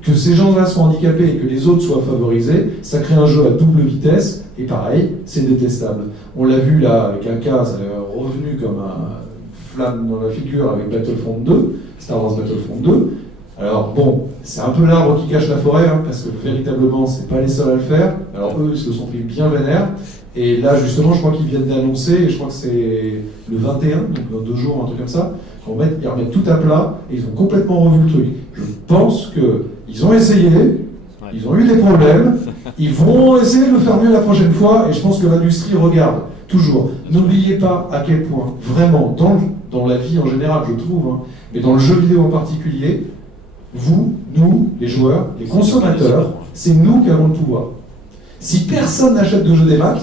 que ces gens-là soient handicapés et que les autres soient favorisés, ça crée un jeu à double vitesse, et pareil, c'est détestable. On l'a vu là avec un cas, ça est revenu comme un flamme dans la figure avec Battlefront 2, Star Wars Battlefront 2. Alors bon, c'est un peu l'arbre qui cache la forêt, hein, parce que véritablement, c'est pas les seuls à le faire. Alors eux, ils se sont pris bien vénère, et là justement, je crois qu'ils viennent d'annoncer, et je crois que c'est le 21, donc dans 2 jours, un truc comme ça, ils remettent tout à plat, et ils ont complètement revu le truc. Je pense qu'ils ont essayé, ils ont eu des problèmes, ils vont essayer de le faire mieux la prochaine fois, et je pense que l'industrie regarde, toujours. N'oubliez pas à quel point, vraiment, dans la vie en général, je trouve, hein, mais dans le jeu vidéo en particulier, vous, nous, les joueurs, les consommateurs, c'est nous qui avons le pouvoir. Si personne n'achète de jeux démat,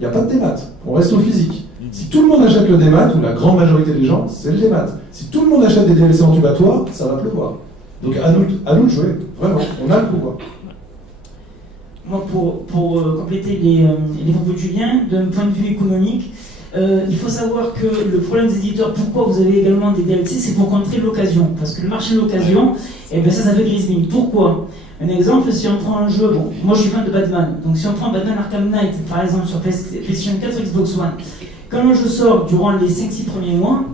il n'y a pas de démat, on reste au physique. Si tout le monde achète le démat, ou la grande majorité des gens, c'est le démat. Si tout le monde achète des DLC entubatoires, ça va pleuvoir. Donc à nous de jouer, vraiment, on a le pouvoir. Moi, pour compléter les propos de Julien, d'un point de vue économique, il faut savoir que le problème des éditeurs, pourquoi vous avez également des DLC, c'est pour contrer l'occasion. Parce que le marché de l'occasion, ça fait grise mine. Pourquoi ? Un exemple, si on prend un jeu, bon, moi je suis fan de Batman, donc si on prend Batman Arkham Knight, par exemple, sur PlayStation 4 ou Xbox One, quand le jeu sort durant les 5-6 premiers mois,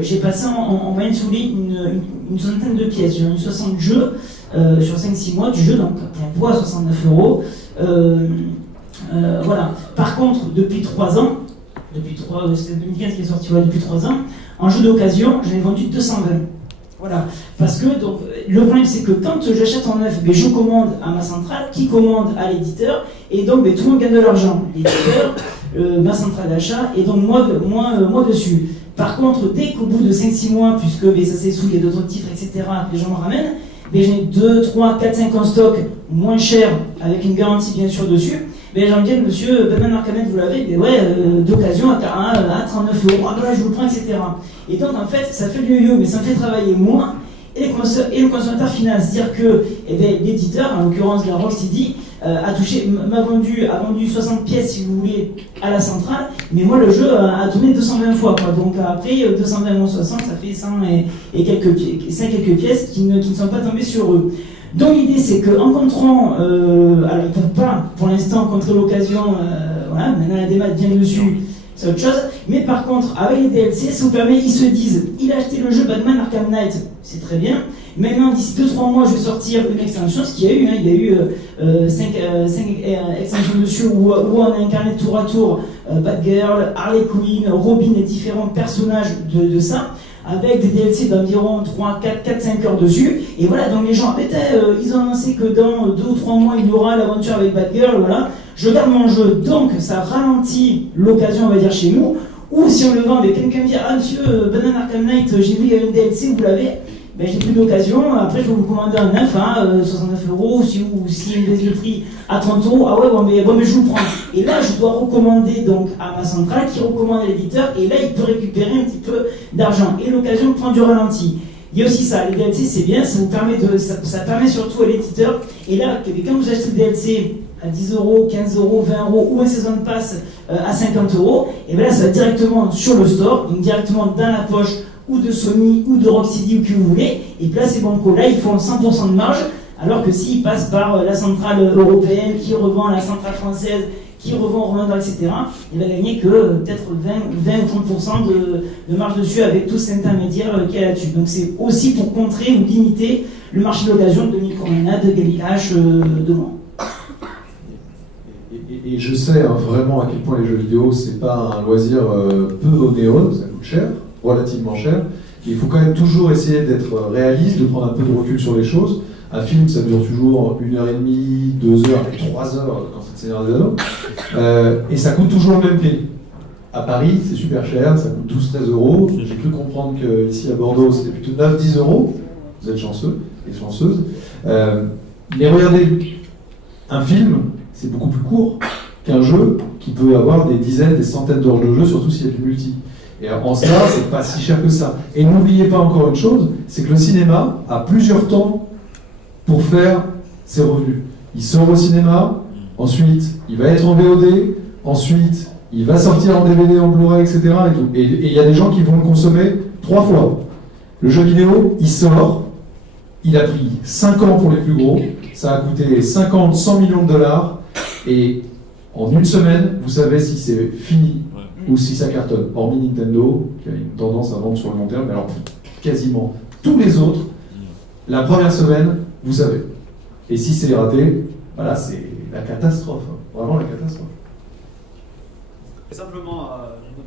j'ai passé en moyenne sur une centaine de pièces. J'ai eu 60 jeux sur 5-6 mois du jeu, donc plein poids, 69 €. Voilà. Par contre, depuis 3 ans, c'est 2015 qui est sorti, depuis 3 ans, en jeu d'occasion, j'en ai vendu 220. Voilà. Parce que donc, le problème, c'est que quand j'achète en neuf, je commande à ma centrale, qui commande à l'éditeur, et donc tout le monde gagne de l'argent. L'éditeur, ma centrale d'achat, et donc moi dessus. Par contre, dès qu'au bout de 5-6 mois, puisque ça s'essouille, il y a d'autres titres, etc., les gens me ramènent, j'en ai 2, 3, 4, 5 en stock, moins cher, avec une garantie bien sûr dessus. J'en dis, monsieur, Batman Arkham Knight, vous l'avez, d'occasion à 39 €, ah ben là je vous le prends, etc. Et donc en fait, ça fait le yo-yo, mais ça me fait travailler moins, et le consommateur final, c'est-à-dire que l'éditeur, en l'occurrence la Rocksteady, a vendu 60 pièces, si vous voulez, à la centrale, mais moi le jeu a tourné 220 fois, quoi. Donc après 220 moins 60, ça fait 100 et quelques pièces qui ne sont pas tombées sur eux. Donc l'idée c'est qu'en contrant, alors ils ne peuvent pas pour l'instant contrer l'occasion, voilà, maintenant la démat vient dessus, c'est autre chose, mais par contre avec les DLC, ça vous permet, ils se disent, il a acheté le jeu Batman Arkham Knight, c'est très bien, maintenant d'ici 2-3 mois je vais sortir une extension, ce qu'il y a eu, il y a eu 5 extensions dessus où on a incarné tour à tour Batgirl, Harley Quinn, Robin et différents personnages de ça, avec des DLC d'environ 4-5 heures dessus, et voilà, donc les gens, ils ont annoncé que dans 2 ou 3 mois il y aura l'aventure avec Batgirl, voilà, je garde mon jeu, donc ça ralentit l'occasion, on va dire, chez nous, ou si on le vend, quelqu'un me dit, ah monsieur, Batman Arkham Knight, j'ai vu il y a une DLC, vous l'avez, ben, j'ai pris d'occasion, après je vais vous commander un neuf, 69 €, ou si une baisse de prix à 30 €, ah ouais, bon mais je vous le prends. Et là, je dois recommander donc à ma centrale, qui recommande à l'éditeur, et là, il peut récupérer un petit peu d'argent. Et l'occasion de prendre du ralenti. Il y a aussi ça, les DLC c'est bien, ça permet surtout à l'éditeur, et là, quand vous achetez le DLC à 10 €, 15 €, 20 € ou un season pass à 50 €, et bien là, ça va directement sur le store, donc directement dans la poche ou de Sony, ou de Rocksteady, ou que vous voulez, et puis là c'est banco. Là ils font 100% de marge, alors que s'ils passent par la centrale européenne, qui revend à la centrale française, qui revend au revendeur, etc., il va gagner que peut-être 20 ou 30% de marge dessus avec tout cet intermédiaire qu'il y a là-dessus. Donc c'est aussi pour contrer ou limiter le marché de l'occasion de Micromania, de Gamicash, de moi. Et je sais vraiment à quel point les jeux vidéo, c'est pas un loisir peu onéron, ça coûte cher, relativement cher. Et il faut quand même toujours essayer d'être réaliste, de prendre un peu de recul sur les choses. Un film, ça dure toujours 1h30, 2h, 3h quand c'est le Seigneur des Anneaux. Et ça coûte toujours le même prix. À Paris, c'est super cher, ça coûte 12-13 €. J'ai cru comprendre qu'ici à Bordeaux, c'était plutôt 9-10 €. Vous êtes chanceux et chanceuses. Mais regardez, un film, c'est beaucoup plus court qu'un jeu qui peut avoir des dizaines, des centaines d'heures de jeu, surtout s'il y a du multi. Et en cela, c'est pas si cher que ça. Et n'oubliez pas encore une chose, c'est que le cinéma a plusieurs temps pour faire ses revenus. Il sort au cinéma, ensuite il va être en VOD, ensuite il va sortir en DVD, en Blu-ray, etc. Et il y a des gens qui vont le consommer 3 fois. Le jeu vidéo, il sort, il a pris 5 ans pour les plus gros, ça a coûté 50, 100 millions de dollars, et en une semaine, vous savez si c'est fini ou si ça cartonne. Hormis Nintendo, qui a une tendance à vendre sur le long terme, mais alors quasiment tous les autres, la première semaine, vous savez. Et si c'est raté, voilà, c'est la catastrophe, vraiment la catastrophe. Simplement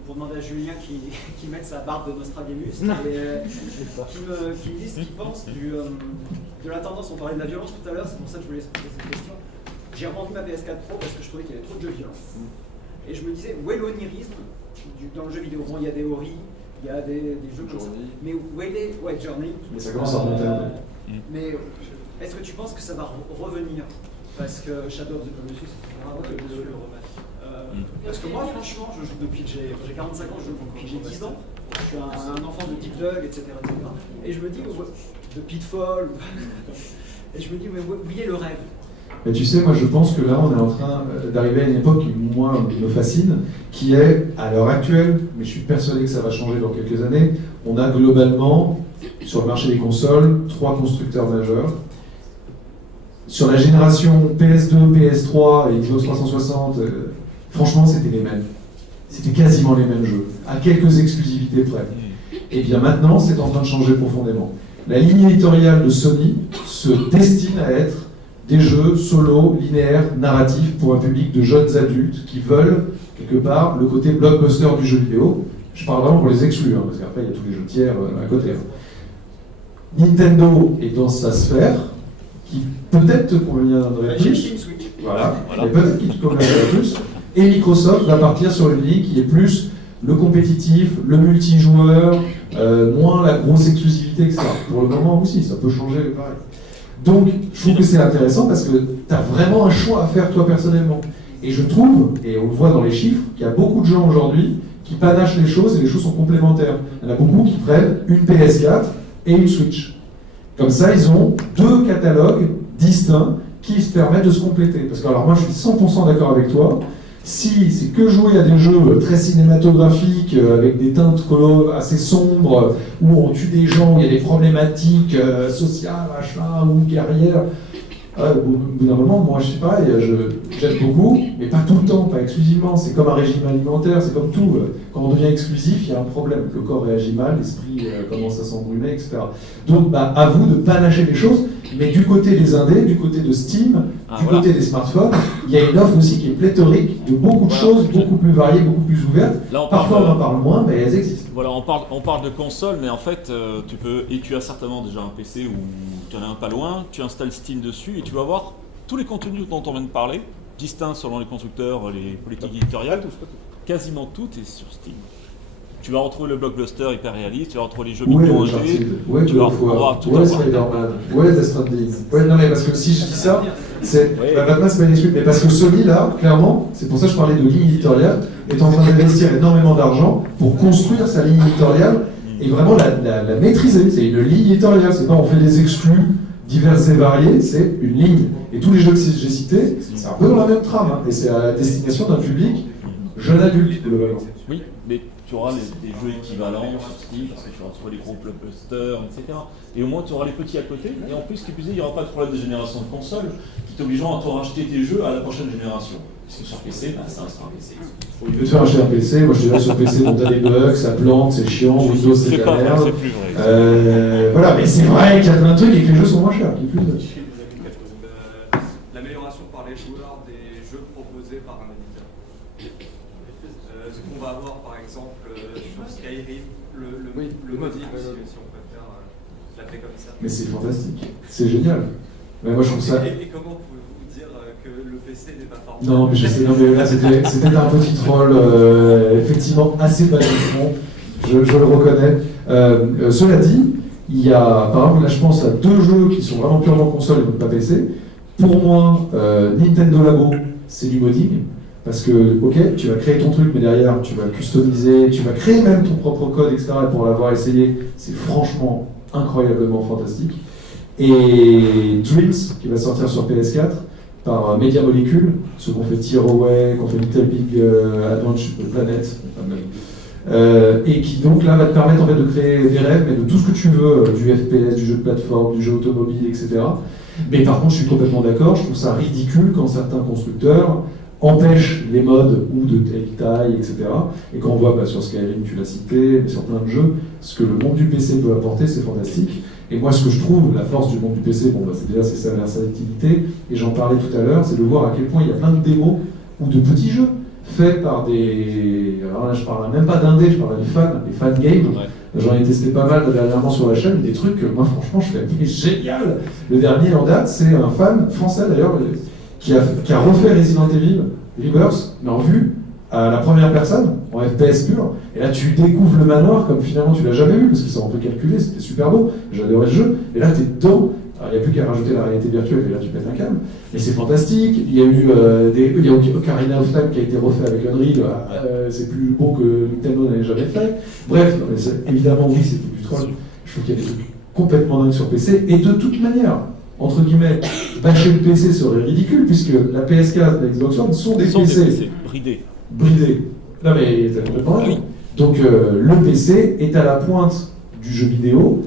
pour demander à Julien qui mette sa barbe de Nostradamus et qui me dise ce qu'il pense de la tendance. On parlait de la violence tout à l'heure, c'est pour ça que je voulais poser cette question. J'ai revendu ma PS4 Pro parce que je trouvais qu'il y avait trop de jeux violents. Et je me disais, où est l'onirisme dans le jeu vidéo? Bon, il y a des Ori, il y a des jeux comme ça. Mais où est les Journey? Mais ça commence à remonter un peu. Mais est-ce que tu penses que ça va revenir? Parce que Shadow of the Colossus, parce que moi, franchement, je joue depuis que j'ai 45 ans, je joue depuis que j'ai 10 ans. Je suis un enfant de Deep Dug, etc. Et je me dis, de Pitfall, et je me dis, mais où est le rêve? Mais tu sais, moi je pense que là on est en train d'arriver à une époque qui moi me fascine, qui est à l'heure actuelle, mais je suis persuadé que ça va changer dans quelques années, on a globalement sur le marché des consoles 3 constructeurs majeurs. Sur la génération PS2, PS3 et Xbox 360, franchement c'était les mêmes. C'était quasiment les mêmes jeux, à quelques exclusivités près. Et bien maintenant c'est en train de changer profondément. La ligne éditoriale de Sony se destine à être des jeux solo, linéaires, narratifs pour un public de jeunes adultes qui veulent, quelque part, le côté blockbuster du jeu vidéo. Je parle vraiment pour les exclus, parce qu'après il y a tous les jeux tiers à côté. Nintendo est dans sa sphère, qui peut-être te conviendrait plus. Voilà. Et peut-être qu'il te conviendrait plus. Et Microsoft va partir sur une ligne qui est plus le compétitif, le multijoueur, moins la grosse exclusivité, etc. Pour le moment aussi, ça peut changer pareil. Donc, je trouve que c'est intéressant parce que tu as vraiment un choix à faire toi personnellement. Et je trouve, et on le voit dans les chiffres, qu'il y a beaucoup de gens aujourd'hui qui panachent les choses et les choses sont complémentaires. Il y en a beaucoup qui prennent une PS4 et une Switch. Comme ça, ils ont 2 catalogues distincts qui se permettent de se compléter. Parce que, alors moi, je suis 100% d'accord avec toi. Si c'est que jouer à des jeux très cinématographiques, avec des teintes assez sombres, où on tue des gens, où il y a des problématiques sociales, machin, ou guerrières, au bout d'un moment, moi je sais pas, j'aime beaucoup, mais pas tout le temps, pas exclusivement. C'est comme un régime alimentaire, c'est comme tout. Quand on devient exclusif, il y a un problème. Le corps réagit mal, l'esprit commence à s'embrumer, etc. Donc à vous de panacher les choses, mais du côté des indés, du côté de Steam, côté des smartphones, il y a une offre aussi qui est pléthorique de beaucoup de choses, beaucoup plus variées, beaucoup plus ouvertes. Là, Parfois on en parle moins, mais elles existent. Voilà, on parle de console, mais en fait, tu as certainement déjà un PC ou tu en as un pas loin, tu installes Steam dessus et tu vas voir tous les contenus dont on vient de parler, distincts selon les constructeurs, les politiques éditoriales, quasiment tout est sur Steam. Tu vas retrouver le blockbuster hyper réaliste, tu vas retrouver les jeux Ouais, vidéo Uncharted, indés, ouais, tu God vas of War, avoir tout ouais, à voir. Spider-Man, ouais, Death Stranding. Ouais, non, mais parce que si je dis ça, c'est. Bah, maintenant, c'est pas une excuse, mais parce que Sony, là, clairement, c'est pour ça que je parlais de ligne éditoriale, est en train d'investir énormément d'argent pour construire sa ligne éditoriale et vraiment la maîtriser. C'est une ligne éditoriale, c'est pas on fait des exclus divers et variés, c'est une ligne. Et tous les jeux que j'ai cités, c'est un peu dans la même trame, hein, et c'est à la destination d'un public jeune adulte, globalement. Oui, mais tu auras des jeux équivalents sur Steam, parce que tu vas retrouver les gros blockbusters, etc. Et au moins tu auras les petits à côté, et en plus, qui plus est, il n'y aura pas de problème de génération de consoles qui t'obligeront à te racheter tes jeux à la prochaine génération. Parce que sur PC, bah, ça restera un PC. Il veut te faire acheter un PC, moi je te dis sur PC, bon t'as des bugs, ça plante, c'est chiant, Windows c'est de la merde. C'est plus vrai. Voilà, mais c'est vrai qu'il y a plein de trucs et que les jeux sont moins chers. L'amélioration par les joueurs des jeux proposés par un éditeur. Ce qu'on va avoir par exemple sur Skyrim, le modding, si on préfère l'appeler comme ça. Mais c'est fantastique, c'est génial. Mais moi je trouve ça. Et comment pouvez-vous dire que le PC n'est pas formé? Non, mais je sais, non, mais là c'était un petit troll, effectivement assez basiquement, je le reconnais. Cela dit, il y a, par exemple, là je pense à deux jeux qui sont vraiment purement console et donc pas PC. Pour moi, Nintendo Labo, c'est du modding. Parce que, ok, tu vas créer ton truc, mais derrière, tu vas customiser, tu vas créer même ton propre code, etc. Pour l'avoir essayé, c'est franchement incroyablement fantastique. Et Dreams, qui va sortir sur PS4, par Media Molecule, ceux qu'on fait Tearaway, qu'on fait Little Big Adventure Planet, et qui donc là va te permettre en fait de créer des rêves, mais de tout ce que tu veux, du FPS, du jeu de plateforme, du jeu automobile, etc. Mais par contre, je suis complètement d'accord, je trouve ça ridicule quand certains constructeurs empêchent les modes ou de telle taille, etc. Et quand on voit sur Skyrim, tu l'as cité, mais sur plein de jeux, ce que le monde du PC peut apporter, c'est fantastique. Et moi, ce que je trouve, la force du monde du PC, bon, c'est déjà sa versatilité, et j'en parlais tout à l'heure, c'est de voir à quel point il y a plein de démos ou de petits jeux faits par des... Alors là, je parle même pas d'indés, je parle des fan games. J'en ai testé pas mal dernièrement sur la chaîne, des trucs que moi, franchement, je fais mais génial. Le dernier en date, c'est un fan français d'ailleurs, qui a refait Resident Evil Rebirth, mais en vue à la première personne, en FPS pur, et là tu découvres le manoir comme finalement tu l'as jamais vu, parce que c'est un peu calculé, c'était super beau, j'adorais le jeu, et là t'es dedans, alors il n'y a plus qu'à rajouter la réalité virtuelle, et là tu pètes un câble, mais c'est fantastique, il y a eu Ocarina of Time qui a été refait avec Unreal, c'est plus beau que Nintendo n'avait jamais fait, bref, évidemment oui c'était du troll, je trouve qu'il y a des trucs complètement dingues sur PC, et de toute manière, entre guillemets, bâcher le PC serait ridicule, puisque la PS4 et la Xbox One sont des PC bridés. Non mais t'as complètement raison. Donc le PC est à la pointe du jeu vidéo,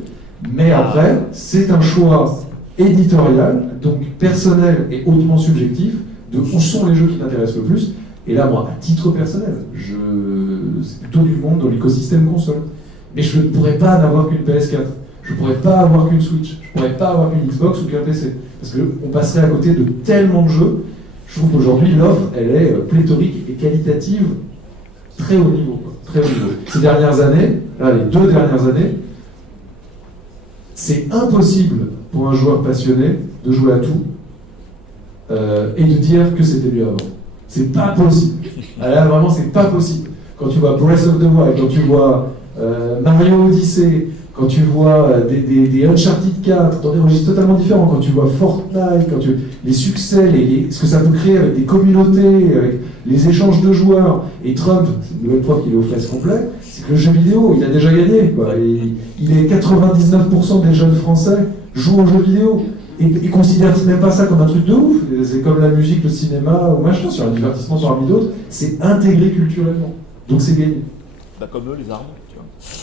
mais après, c'est un choix éditorial, donc personnel et hautement subjectif, de où sont les jeux qui t'intéressent le plus. Et là, moi, à titre personnel, c'est plutôt du monde dans l'écosystème console. Mais je ne pourrais pas n'avoir qu'une PS4. Je ne pourrais pas avoir qu'une Switch, je ne pourrais pas avoir qu'une Xbox ou qu'un PC. Parce qu'on passerait à côté de tellement de jeux. Je trouve qu'aujourd'hui, l'offre, elle est pléthorique et qualitative, très haut niveau. Très haut niveau. Ces dernières années, là, les 2 dernières années, c'est impossible pour un joueur passionné de jouer à tout et de dire que c'était mieux avant. C'est pas possible. Là, vraiment, c'est pas possible. Quand tu vois Breath of the Wild, quand tu vois Mario Odyssey, quand tu vois des Uncharted 4 dans des registres totalement différents, quand tu vois Fortnite, les succès, ce que ça peut créer avec des communautés, avec les échanges de joueurs, et Trump, c'est une nouvelle preuve qu'il est aux fraises complets, c'est que le jeu vidéo, il a déjà gagné. Quoi. Il est 99% des jeunes Français jouent aux jeux vidéo. Et considèrent-ils même pas ça comme un truc de ouf? C'est comme la musique, le cinéma, ou machin, sur un divertissement parmi d'autres, c'est intégré culturellement. Donc c'est gagné. Bah, comme eux, les armes.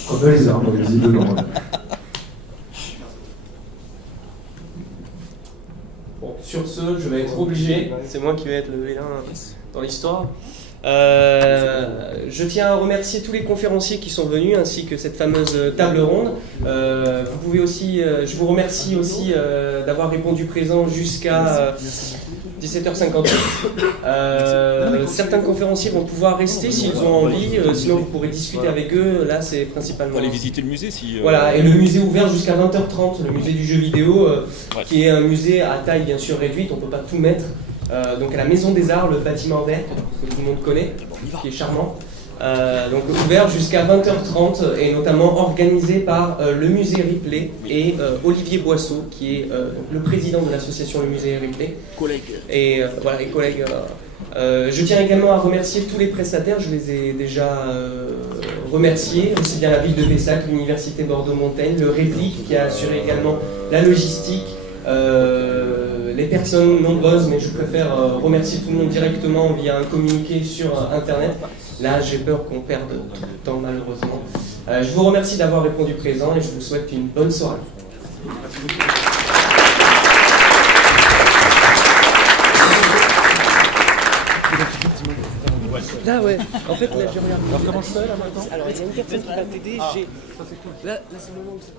Comme les armes, visiblement. Bon, sur ce, je vais être obligé, c'est moi qui vais être le vilain dans l'histoire. Je tiens à remercier tous les conférenciers qui sont venus, ainsi que cette fameuse table ronde. Vous pouvez aussi, je vous remercie aussi d'avoir répondu présent jusqu'à 17h58. Certains conférenciers vont pouvoir rester s'ils ont envie, sinon vous pourrez discuter avec eux. Là, c'est principalement... On va aller visiter le musée si... Voilà, et le musée ouvert jusqu'à 20h30, le musée du jeu vidéo, qui est un musée à taille bien sûr réduite, on ne peut pas tout mettre. Donc à la Maison des Arts, le bâtiment vert que tout le monde connaît, qui est charmant. Donc ouvert jusqu'à 20h30 et notamment organisé par le musée Ripley et Olivier Boisseau qui est le président de l'association Le Musée Ripley. Et voilà, les collègues. Je tiens également à remercier tous les prestataires, je les ai déjà remerciés, aussi bien la ville de Pessac, l'université Bordeaux-Montaigne, le Réplique qui a assuré également la logistique, les personnes nombreuses, mais je préfère remercier tout le monde directement via un communiqué sur Internet. Là, j'ai peur qu'on perde tout le temps, malheureusement. Je vous remercie d'avoir répondu présent et je vous souhaite une bonne soirée. Là, ouais. En fait, là, j'ai regardé. Alors, comment je fais là maintenant? Alors, il y a une personne qui va t'aider. Ah, J'ai. ça c'est cool. Là, c'est le moment où c'est.